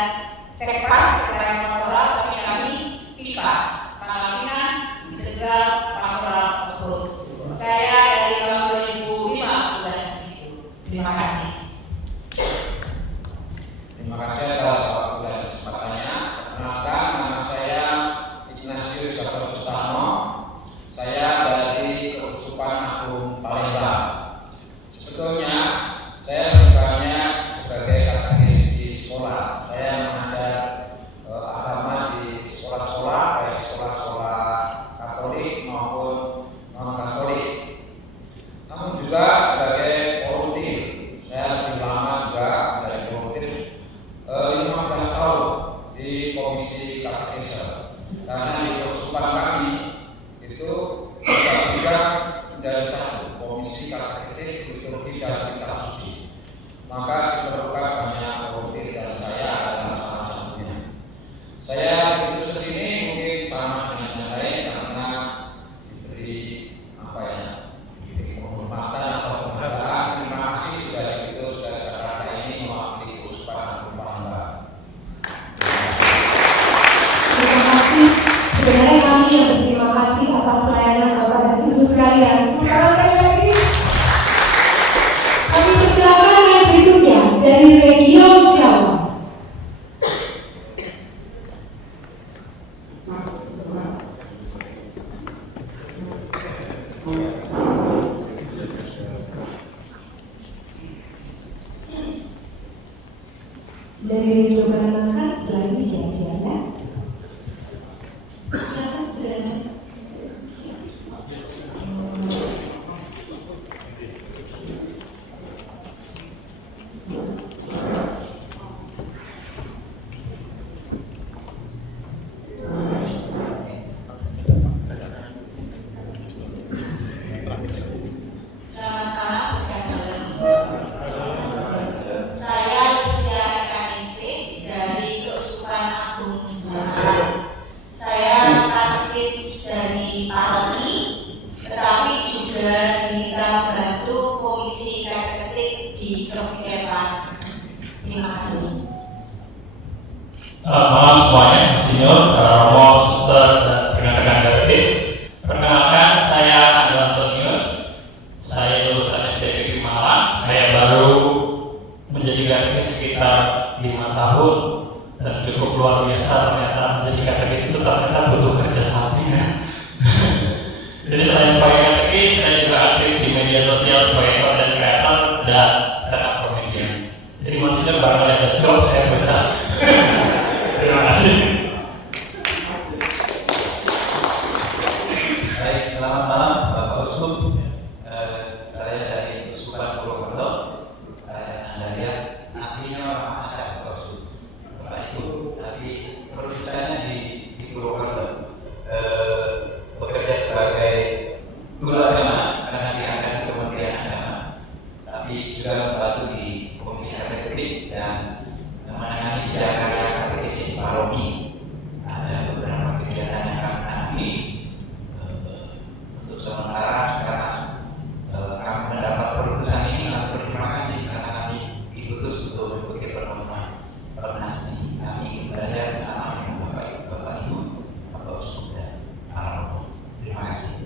sekpas sekarang pastoral, tapi kami PIPA Pangkal Pinang Integral Pastoral Approach. Saya dari tahun 2005 tugas di situ. Terima kasih. Terima kasih atas waktu dan kesempatannya. Perkenalkan, nama saya Ignatius Gatot Sutano. Saya dari Uskupan Agung Palembang. Sebetulnya saya bukannya sebagai katekis di sekolah. Saya mengajar agama di sekolah-sekolah, baik sekolah-sekolah Katolik maupun non-Katolik. Namun juga sebagai volunteer. Saya lebih lama juga dari volunteer 15 tahun di Komisi Katekisme. Karena di Uskupan kami itu juga menjadi satu Komisi Katekisme, liturgi dan kitab suci. Maka diperlukan banyak volunteer dan saya adalah salah satunya. Saya begitu kesini mungkin sama dengan yang lain karena diberi diberi penghormatan atau penghargaan. Terima kasih sudah begitu secara ini mewakili Uskupan Agung Palembang. dari Radio Kalimantan setelah ini siap-siap ya. Silakan saudara. Selamat malam, saya Lucia Kaningsih dari Keuskupan Agung Semarang. Saya katekis dari paroki, tetapi juga diminta membantu komisi kateketik di Provinsi. Terima kasih. Selamat malam semuanya, Monsinyur, para romo, suster, dan rekan-rekan katekis. Perkenalkan, saya Ando Antonius. Saya lulusan STP di Malang. Saya baru menjadi katekis sekitar 5 tahun dan cukup luar biasa. Ternyata menjadi katekis itu ternyata butuh kerja sampingan. Jadi saya sebagai katekis, saya juga aktif di media sosial sebagai content creator dan stand up comedian. Jadi maksudnya barangkali ada job saya bisa. Terima kasih. Baik, selamat malam Bapak Uskup. Saya dari Keuskupan Purwokerto. Saya Andarias, aslinya orang Makassar, Bapak Uskup. Bapak Ibu, tapi perusahaannya di Purwokerto. Bekerja sebagai guru agama karena diangkat di Kementerian Agama, tapi juga membantu di Komisi Kateketik dan menangani bidang karya katekis di paroki. Ada beberapa kegiatan yang kami tangani untuk sementara karena kami mendapat perutusan ini. Kami berterima kasih karena kami diutus untuk mengikuti pertemuan Pernas ini. Kami ingin belajar bersama dengan Bapak Ibu, Bapak Uskup dan para romo. Terima kasih.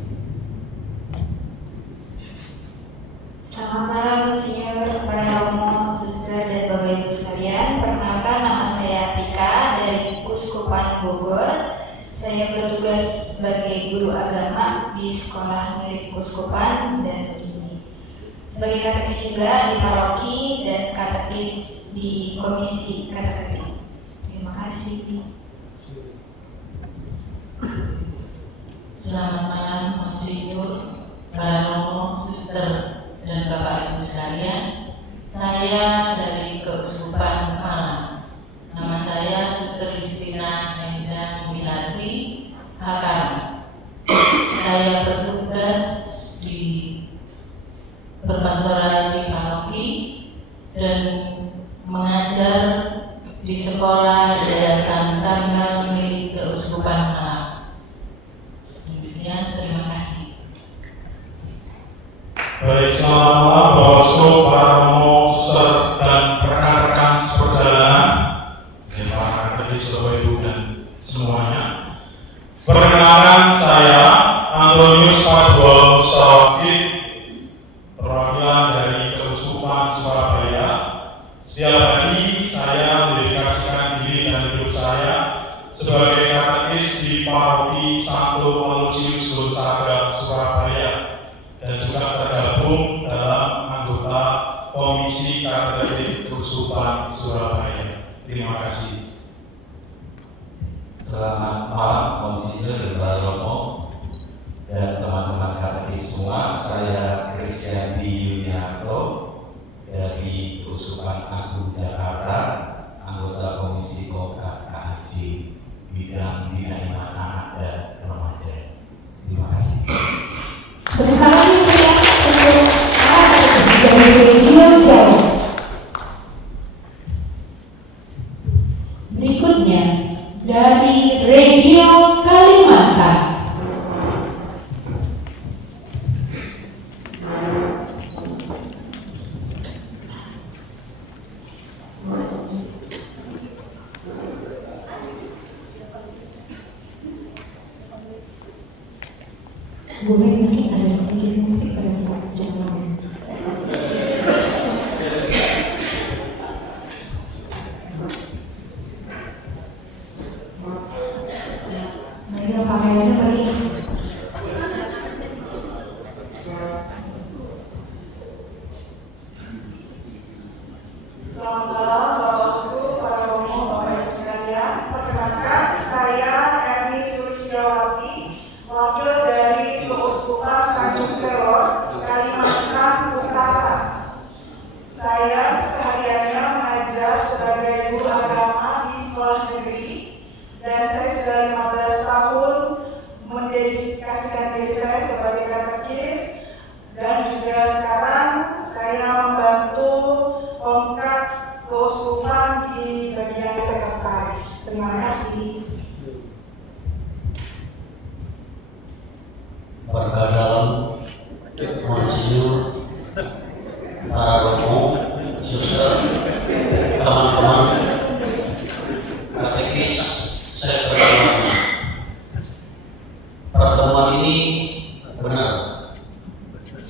Selamat malam Monsinyur, para romo, suster, dan Bapak Ibu sekalian. Perkenalkan, nama saya Tika dari Keuskupan Bogor. Saya bertugas sebagai guru agama di sekolah milik Keuskupan dan ini sebagai katekis juga di paroki dan katekis di komisi kateketik. Terima kasih. Selamat malam Monsinyur, para romo, suster, dan Bapak Ibu sekalian. Saya dari Keuskupan Malang. Nama saya Suster Justina Endang Wilati HKM. Saya bertugas di berpastoral di paroki dan mengajar di sekolah Yayasan Karmel milik Keuskupan Malang. Demikian, terima kasih. Baik, selamat malam Bapak Uskup, para romo, suster, dan rekan-rekan seperjalanan, dan para katekis, Bapak Ibu dan semuanya. Perkenalkan, saya Antonius Padua Musawakit, perwakilan dari Keuskupan Surabaya. Setiap hari saya mendedikasikan diri dan hidup saya sebagai katekis di paroki Santo Malusius Gonzaga Surabaya dan juga tergabung dalam anggota Komisi Kateketik Keuskupan Surabaya. Terima kasih. Selamat malam Monsinyur dan para romo dan teman-teman katekis semua. Saya Kristianti Yuniarto dari Keuskupan Agung Jakarta, anggota Komisi Koka KAJ bidang bina iman anak dan remaja. Terima kasih. Bersama kita untuk dari Radio Jawa. Berikutnya dari Radio Kalimantan. Boleh mungkin ada sedikit musik pada saat jalan. Mari kameranya pergi. Selamat malam Bapak Uskup, para dan saya sudah 15 tahun mendedikasikan diri saya sebagai katekis, dan juga sekarang saya membantu kongkak keuskupan di bagian sekretaris. Terima kasih. Berkat dalam Monsinyur, para romo, suster, teman-teman, katekis, sekretariat. Pertemuan ini benar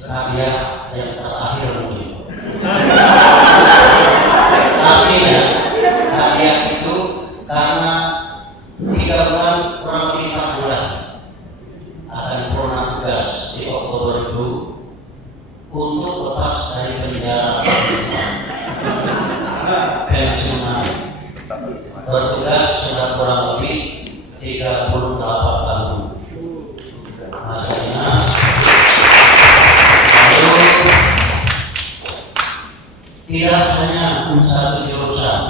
hadiah yang terakhir mungkin. Artinya hadiah itu karena 3 bulan, kurang lebih 4 bulan akan purna tugas di Oktober itu untuk lepas dari penjara pensiunan. Bertugas sudah kurang lebih 38 tahun. Masa dinas. Lalu tidak hanya satu jurusan,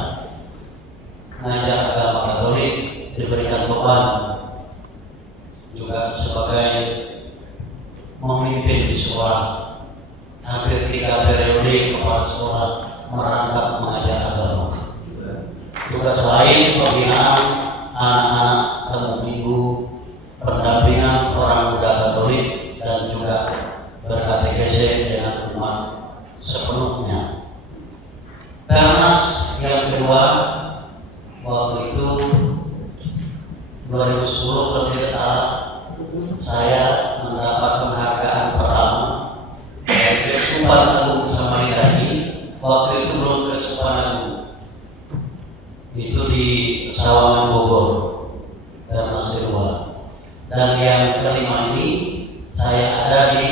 mengajar agama Katolik diberikan beban juga sebagai memimpin sekolah. Hampir 3 periode kepala sekolah merangkap mengajar agama. Tugas lain pembinaan anak-anak temu minggu, pendampingan orang muda Katolik, dan juga berkatekese dengan umat sepenuhnya. Pernas yang kedua waktu itu 2010 kalau tidak salah, saya mendapat penghargaan pertama dari Keuskupan Agung Samarinda. Waktu itu belum Keuskupan Agung, itu di Sawangan Bogor, Pernas kedua. Dan yang kelima ini saya ada di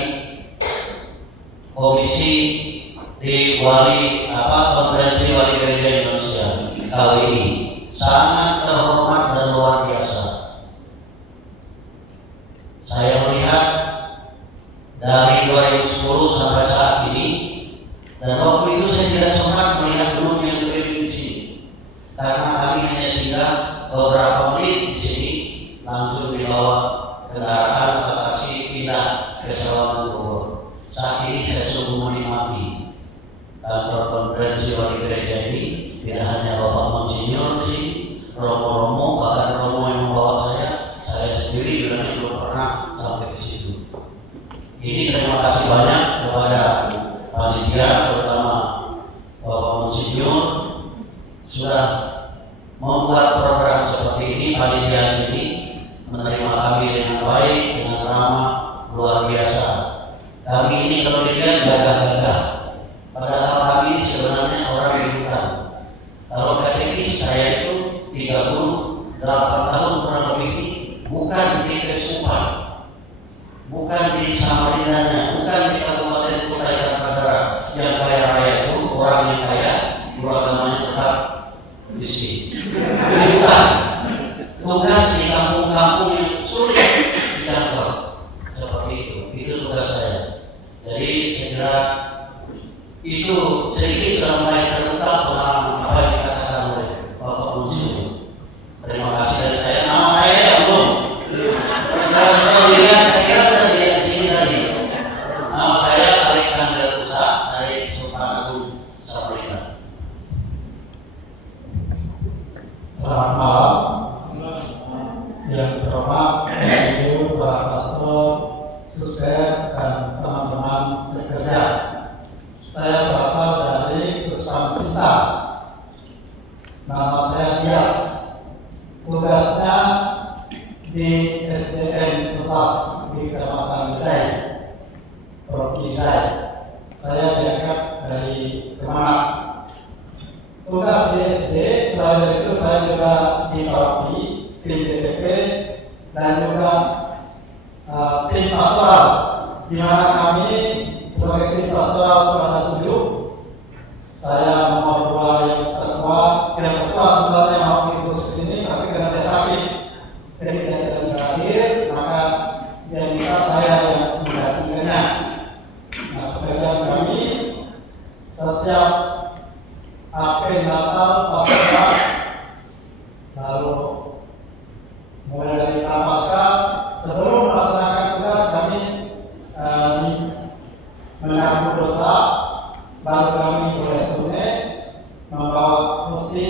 komisi di Konferensi Wali Gereja Indonesia KWI. Sangat terhormat dan luar biasa. Saya melihat dari 2010 sampai saat ini, dan waktu itu saya tidak sempat melihat gedung yang berdiri di sini karena kami hanya singgah beberapa menit di sini, langsung dibawa kendaraan ke taksi pindah ke Sawangan Bogor. Saat ini saya sungguh menikmati kantor konferensi wali gereja ini. Tidak hanya Bapak Monsinyur di sini, romo-romo, bahkan romo yang membawa saya sendiri juga belum pernah sampai ke situ. Ini terima kasih banyak kepada panitia, terutama Bapak Monsinyur sudah membuat program seperti ini. Panitia sini menerima kami dengan baik, dengan ramah, luar biasa. Kami ini kalau dilihat gagah-gagah, padahal kami sebenarnya orang di hutan. Kalau katekis saya itu 38 tahun kurang lebih ini, bukan di Keuskupan, bukan di Samarindanya, bukan di Kabupaten Kutai Kartanegara yang kaya raya itu, orang yang kaya beragamanya tetap miskin. Bukan. Tugas di kampung-kampung yang sulit dijangkau seperti itu tugas saya. Jadi saya kira itu sedikit sampai terungkap pengalaman apa yang dikatakan oleh Bapak Monsinyur. Terima kasih dari saya. Nama saya ya belum. Kalau dilihat, saya kira sudah lihat di sini tadi. Nama saya Alexander Usa dari Keuskupan Agung Samarinda. Selamat malam. Yang terhormat Monsinyur, para pastor, suster, dan teman-teman sekretariat. Saya berasal dari Keuskupan Sinta. Nama saya Dias. Tugasnya di SDN 11 di Kecamatan Grai, Provinsi Grai. Saya diangkat dari Kemenang. Tugas di SD, selain itu saya juga di paroki, tim DPP, dan juga tim pastoral, di mana kami sebagai tim pastoral kepada 7, saya nomor 2 yang tertua sebenarnya mau ikut ke sini, tapi karena dia sakit, jadi dia tidak bisa hadir, maka dia minta saya yang menggantikannya. Nah, pekerjaan kami setiap Natal, Pasca, lalu mulai dari prapaskah. Sebelum melaksanakan tugas kami mengaku dosa, baru kami boleh tunai membawa musti.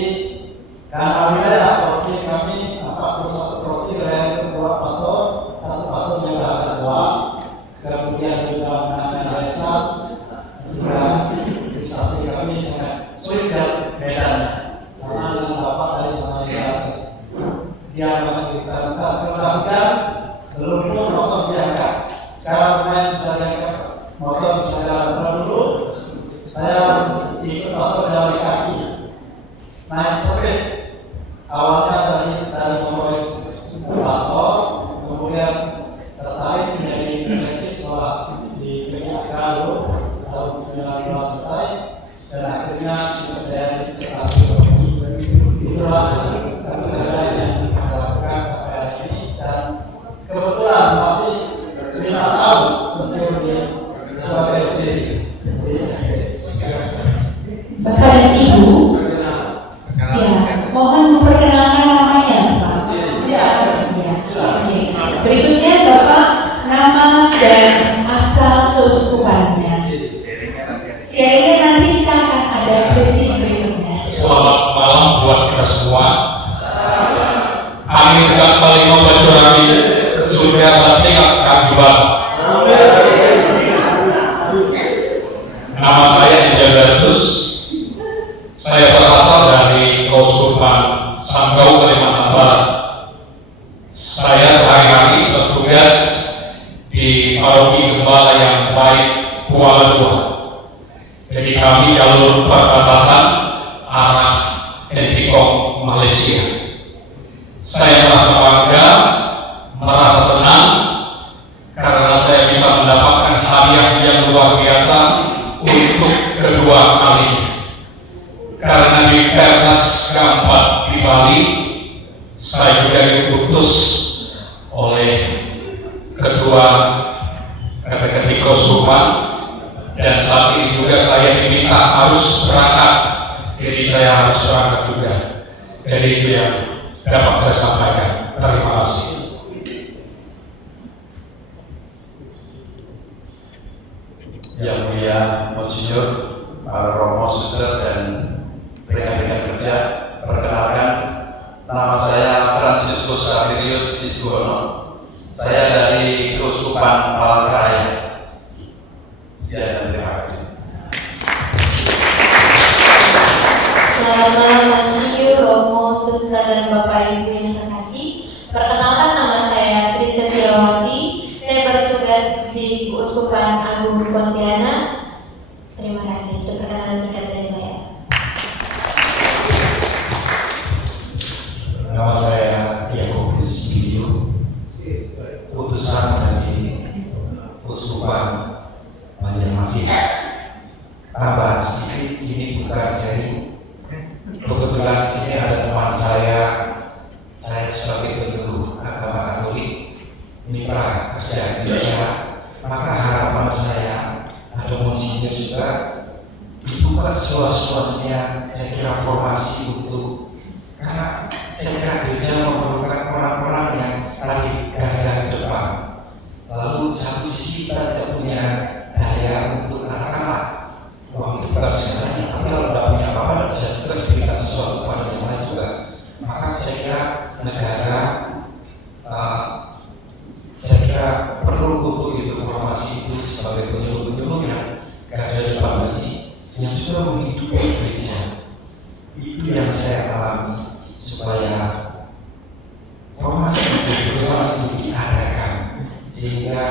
Karena wilayah provinsi kami 41 provinsi, wilayah kedua pastor, 1 pastor yang adalah ketua, kemudian juga menangani desa, sehingga administrasi kami sangat sulit dan bedanya sama dengan bapak dari sama wilayah. Dia akan kita kalau hujan belum pun motor diangkat. Sekarang pemain bisa diangkat, motor bisa jalan dulu. Saya ikut pastor jalan kaki, naik sepeda. Awalnya dari motoris pastor, kemudian tertarik menjadi teknis setelah di PKK dulu tahun 19 selesai, dan akhirnya menjadi ahli. Itulah pekerjaan yang saya lakukan sampai hari ini, dan kebetulan masih 5 tahun menjadi sebagai di SD. Bapak dan Ibu, ya, mohon memperkenalkan namanya, Pak. Iya. Oke. Berikutnya Bapak nama dan asal keuskupannya. Kiranya nanti kita akan ada sesi berikutnya. Selamat malam buat kita semua. Amin gak paling membacorami sudah singkat kajuban. Nama saya Jabatus. Saya berasal dari Keuskupan Sanggau, Kalimantan Barat. Saya sehari-hari bertugas di Paroki Gembala yang baik Kuala Lumpur. Jadi kami jalur perbatasan arah Entikong, Malaysia. Saya merasa bangga, merasa senang karena saya bisa mendapatkan hadiah yang luar biasa untuk kedua kalinya. Karena di Pernas keempat di Bali, saya juga diutus oleh Ketua Ketua Keuskupan, dan saat ini juga saya diminta harus berangkat, jadi saya harus berangkat juga. Jadi itu yang dapat saya sampaikan. Terima kasih. Yang mulia Monsinyur, para romo, suster, dan rekan-rekan kerja, perkenalkan, nama saya Fransiskus Saverius Isgono. Saya dari Keuskupan Palangkaraya. Dan terima kasih. Selamat malam Monsinyur, romo, suster, dan Bapak Ibu yang terkasih. Perkenalkan, nama saya Tri Setiawati. Saya bertugas di Keuskupan Agung Pontianak. Terima kasih. Itu perkenalan singkat dari saya. Nama saya Yakobus Bidio, utusan dari Keuskupan Banjarmasin. Tambahan sedikit, ini bukan seri. Kebetulan di sini ada teman saya sebagai penyuluh agama Katolik, mitra kerja gereja. Maka harapan saya ada Monsinyur juga dibuka seluas-luasnya. Saya kira formasi untuk, karena saya kira gereja memerlukan orang-orang yang tadi garda di depan. Lalu satu sisi kita tidak punya daya untuk katakanlah wah itu bukan segalanya, tapi kalau tidak punya apa-apa tidak bisa juga diberikan sesuatu kepada yang lain juga. Maka saya kira negara saya kira perlu untuk itu formasi itu sebagai penyuluh-penyuluh yang garda depan ini yang juga menghidupi gereja. Itu yang saya alami, supaya formasi itu diadakan sehingga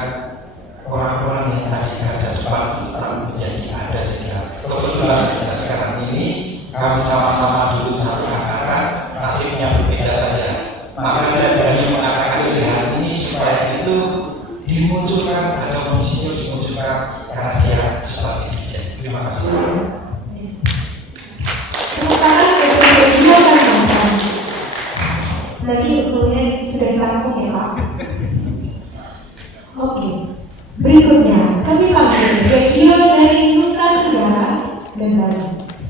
orang-orang yang tadi garda depan itu tetap menjadi ada. Sehingga kebetulan sekarang ini kami sama-sama dulu satu angkatan, nasibnya berbeda saja. Maka saya berani mengatakan pilihan ini supaya itu dimunculkan, ada Monsinyur dimunculkan karena dia sebagai gereja. Terima kasih. Berarti usulnya sudah ditampung ya Pak? Oke. Berikutnya kami panggil Regio dari Nusa Tenggara dan Bali.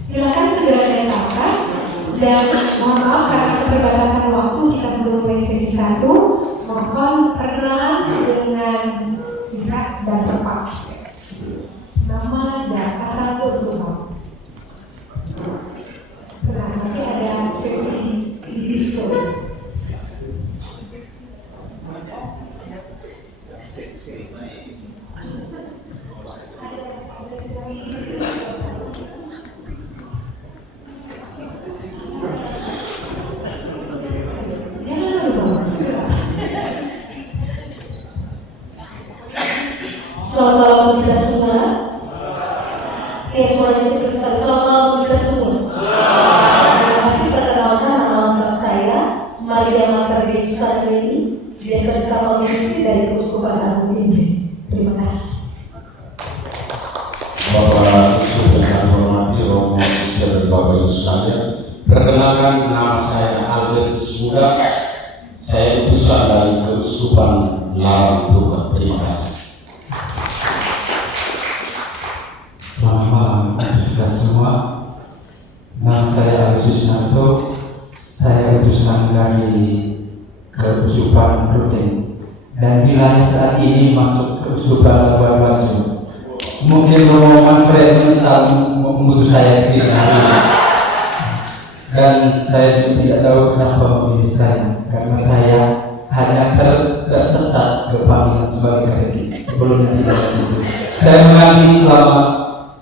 Silakan segera naik ke atas, dan mohon maaf karena keterbatasan waktu kita belum mulai sesi 1. Celestial Mater Yesus ini biasa disapa misi dari Keuskupan Agung ini. Terima kasih. Bapak Uskup yang kami hormati, Romo Suster dan Bapak Ibu sekalian, perkenalkan nama saya Albertus Muda. Saya utusan dari Keuskupan Larang Tuban. Terima kasih. Selamat malam kita semua. Nama saya Albertus Nanto. Saya utusan dari Keuskupan Ruteng dan wilayah saat ini masuk Keuskupan Labuan Bajo. Mungkin Romo Manfred bisa memutus saya di sini hari ini. Dan saya juga tidak tahu kenapa memilih saya, karena saya hanya tersesat ke panggilan sebagai katekis. Sebelumnya tidak seperti. Saya mengabdi selama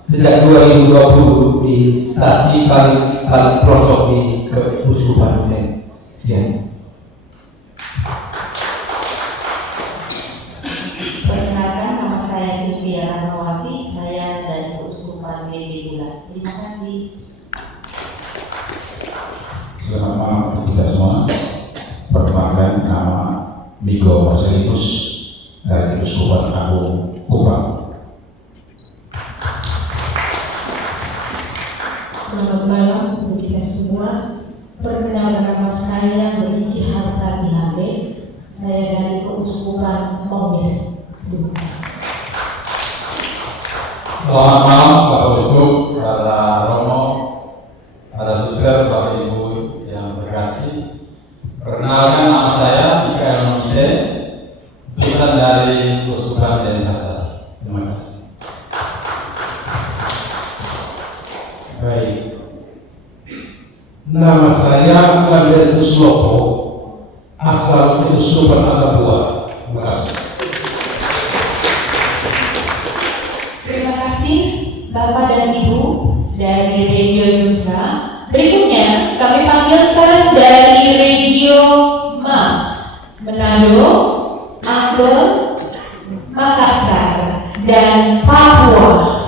sejak 2020 di stasi paling pelosok di Keuskupan Ruteng. Sekian. Perkenalkan, nama saya Sylvia Rahmawati, saya dari Keuskupan BB Bulan. Terima kasih. Selamat malam untuk kita semua. Perkenalkan, nama Migo Marcelinus dari Keuskupan Agung Kupang. Selamat malam untuk kita semua. Perkenalkan, nama saya Benici Harta Dihabe. Saya dari Keuskupan Maumere. Terima kasih. Selamat malam Bapak Uskup, para Romo, para suster, Bapak Ibu yang terkasih. Perkenalkan, nama saya Mikael Mongite, utusan dari Keuskupan Denpasar. Terima kasih. Baik. Nama saya Albertus Lopo, asal Keuskupan Atapua. Terima kasih. Terima kasih Bapak dan Ibu dari Radio Nusa. Berikutnya kami panggilkan dari Radio Manado, Ambon, Makassar, dan Papua.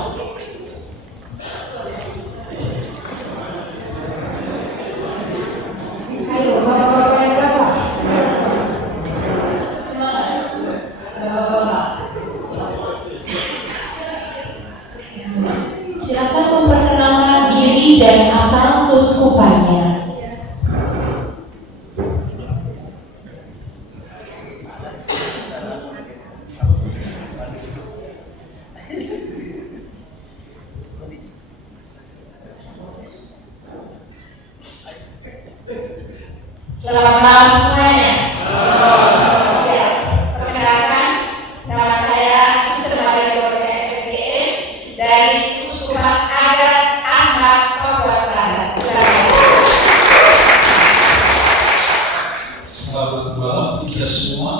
Ayo, Bapak-Bapak yang Bapak. Silakan memperkenalkan diri dan asal keuskupannya. Selamat malam semuanya. Ya, perkenalkan, nama saya Suster Maria Dorota FSGM dari Keuskupan Adat Asmat Papua Selatan. Terima kasih. Selamat malam untuk kita semua.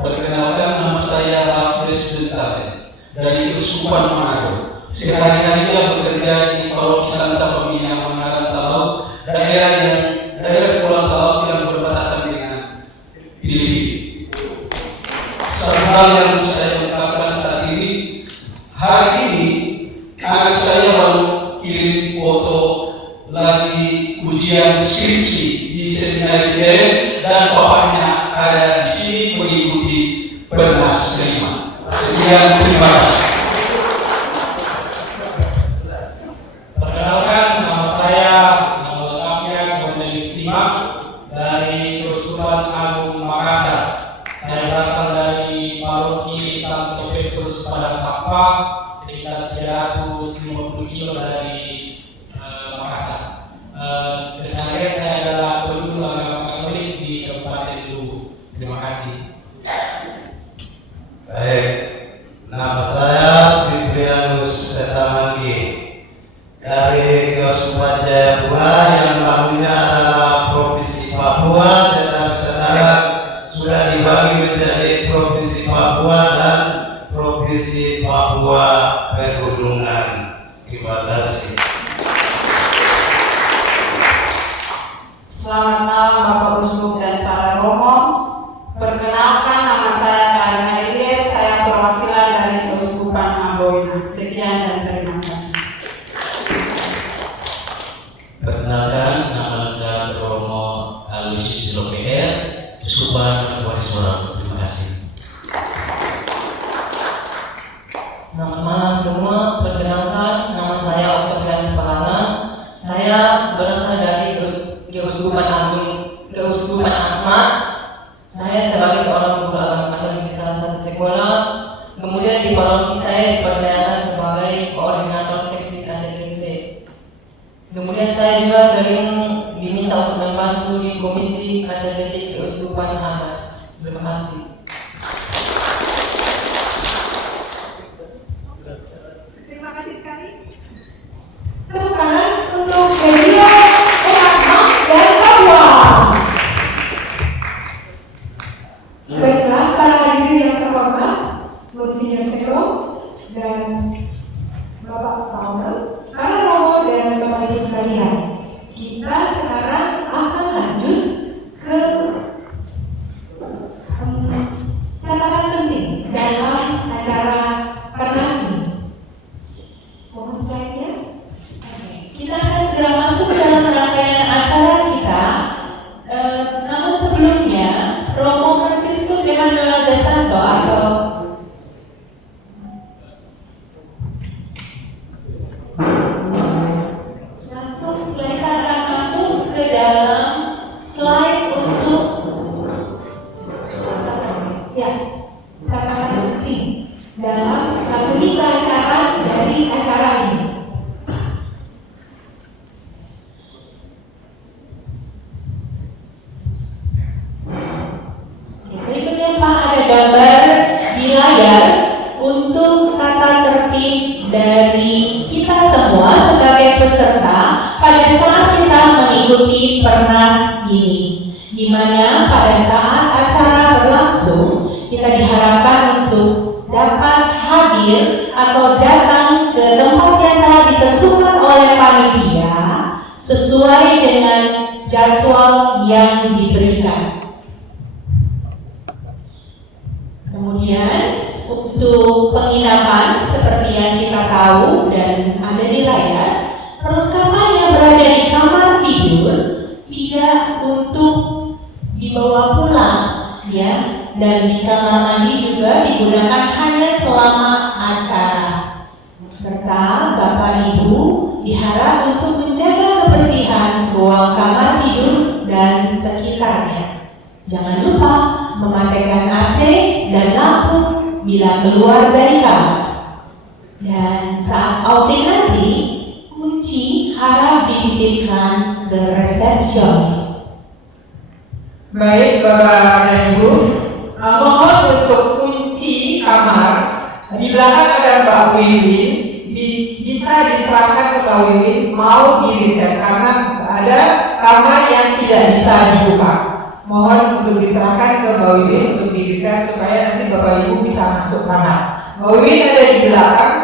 Perkenalkan, nama saya Hafiz Bentare dari Keuskupan Manado. Sehari-harinya bekerja di Paroki Santa Familia Mangaran Talau, daerah Pulau Talau yang berbatasan dengan Filipina. Satu hal yang saya ungkapkan saat ini, hari ini anak saya baru kirim foto lagi ujian skripsi di seminari IPM dan bapaknya ada di sini mengikuti bernas terima. Sekian, terima kasih. Perkenalkan, nama saya lengkapnya Cornelius Timang dari Keuskupan Agung Makassar. Saya berasal dari Paroki Santo Petrus Padang Sampah, sekitar 350 kilo dari Makassar. Keseharian saya adalah penduduk agama Katolik di Kabupaten Luwu. Terima kasih. Baik, nama saya Siprianus Setamanggi dari Keuskupan Jayapura yang namanya adalah Provinsi Papua, dan sekarang sudah dibagi menjadi Provinsi Papua dan Provinsi Papua Pegunungan. Terima kasih. Selamat malam Bapak Uskup dan para Romo. Perkenalkan, nama saya Karina Eliet, saya perwakilan dari Keuskupan Ambon. Sekian dan terima kasih. Perkenalkan, nama lengkap Romo Aloysius Lopeher Uskupan Kabupaten Sorong. Terima kasih. Selamat malam semua. Perkenalkan, nama saya Oktavianus Palana. Saya berasal dari Keuskupan Asmat. Saya sebagai seorang guru agama Katolik di salah satu sekolah. Kemudian di paroki saya dipercayakan sebagai koordinator seksi KTDC. Kemudian saya juga sering diminta untuk membantu di komisi KTDC Keuskupan Agas. Terima kasih. Terima kasih sekali. Tepuk tangan untuk Geria, Erasma, dan Kawa. Baiklah, para hadirin yang terhormat, Monsinyur Seko dan Bapak Samuel, para romo dan Bapak Ibu sekalian, kita sekarang akan lanjut ke catatan penting dalam acara Pernas ini. Mohon slide-nya. Kita akan segera masuk dalam rangkaian acara kita. Namun sebelumnya, Romo Franciscus Emmanuel de Santo atau langsung kita akan masuk ke dalam slide untuk catatan penting dalam berita acara dari acara ini. Berikutnya Pak, ada gambar di layar untuk tata tertib dari kita semua sebagai peserta pada saat kita mengikuti Pernas ini, di mana pada saat acara berlangsung kita diharapkan untuk dapat hadir atau datang ke tempat yang telah ditentukan oleh panitia sesuai dengan jadwal yang diberikan. Kemudian untuk penginapan seperti yang kita tahu dan ada di layar, perlengkapan yang berada di kamar tidur tidak untuk dibawa pulang, ya, dan di kamar mandi juga digunakan hanya selama acara. Serta Bapak Ibu diharap untuk menjaga kebersihan ruang kamar tidur dan sekitarnya. Jangan lupa mematikan AC dan lampu bila keluar dari kamar. Dan saat outing nanti, kunci harap dititipkan ke resepsionis. Baik Bapak dan Ibu, mohon untuk kunci kamar di belakang ada Mbak Wiwin, bisa diserahkan ke Mbak Wiwin, mau di-reset karena ada kamar yang tidak bisa dibuka. Mohon untuk diserahkan ke Mbak Wiwin untuk di-reset supaya nanti Bapak Ibu bisa masuk kamar. Mbak Wiwin ada di belakang,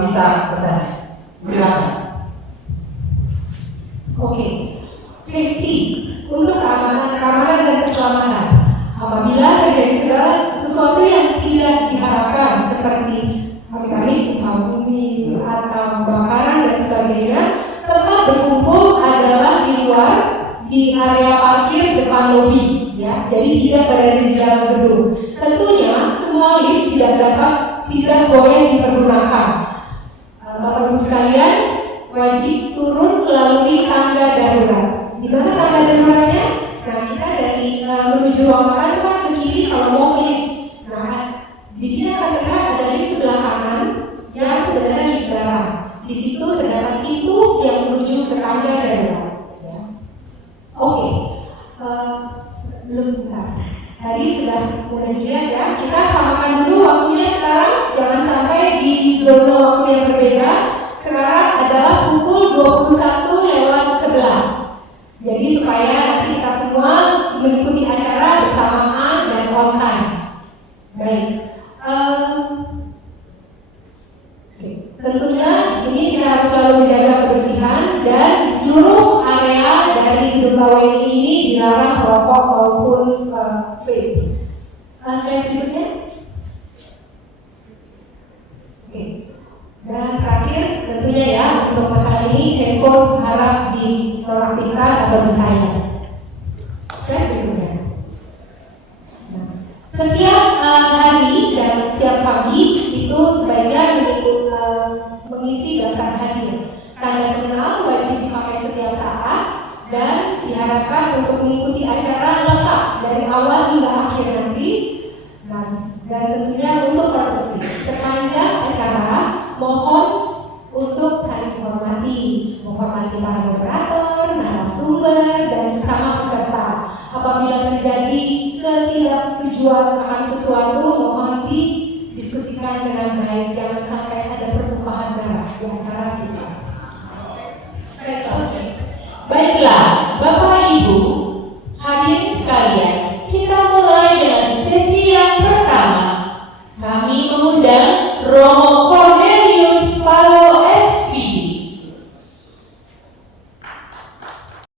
bisa ke sana. Silakan. Oke, safety untuk keamanan dan keselamatan. Apabila terjadi segala sesuatu yang tidak diharapkan seperti api, bumi, atau kebakaran dan sebagainya, tempat berkumpul adalah di luar di area parkir depan lobi, ya. Jadi tidak berada di dalam gedung. Tentunya semua lift tidak boleh dipergunakan. Bapak Ibu sekalian wajib turun melalui tangga darurat. Di mana tangga daruratnya? Nah, kita dari menuju ruang makan kan ke kiri kalau mau lift. Nah, di sini akan terlihat ada lift sebelah kanan yang sebenarnya di belakang. Di situ terdapat pintu yang menuju ke tangga darurat. Ya. Oke, belum sebentar. Tadi sudah mulai dilihat ya. Kita samakan dulu waktunya sekarang. Jangan sampai di zona waktu yang berbeda. Sekarang adalah pukul 21:11. Jadi supaya nanti kita semua mengikuti acara bersamaan dan on time. Baik. Tentunya di sini kita harus selalu menjaga kebersihan dan di seluruh area dari gedung KWI ini dilarang merokok maupun vape. Slide berikutnya. Oke. Dan terakhir tentunya ya untuk masalah ini handphone harap dinonaktifkan atau disayang. Slide berikutnya. Setiap hari dan setiap pagi itu sebaiknya mengisi daftar hadir. Tanda kenal wajib dipakai setiap saat dan diharapkan untuk mengikuti acara lengkap dari awal hingga akhir nanti. Dan tentunya untuk profesi sepanjang acara mohon untuk saling menghormati para moderator, narasumber, dan sesama peserta. Apabila terjadi ketidaksetujuan akan sesuatu, mohon didiskusikan dengan baik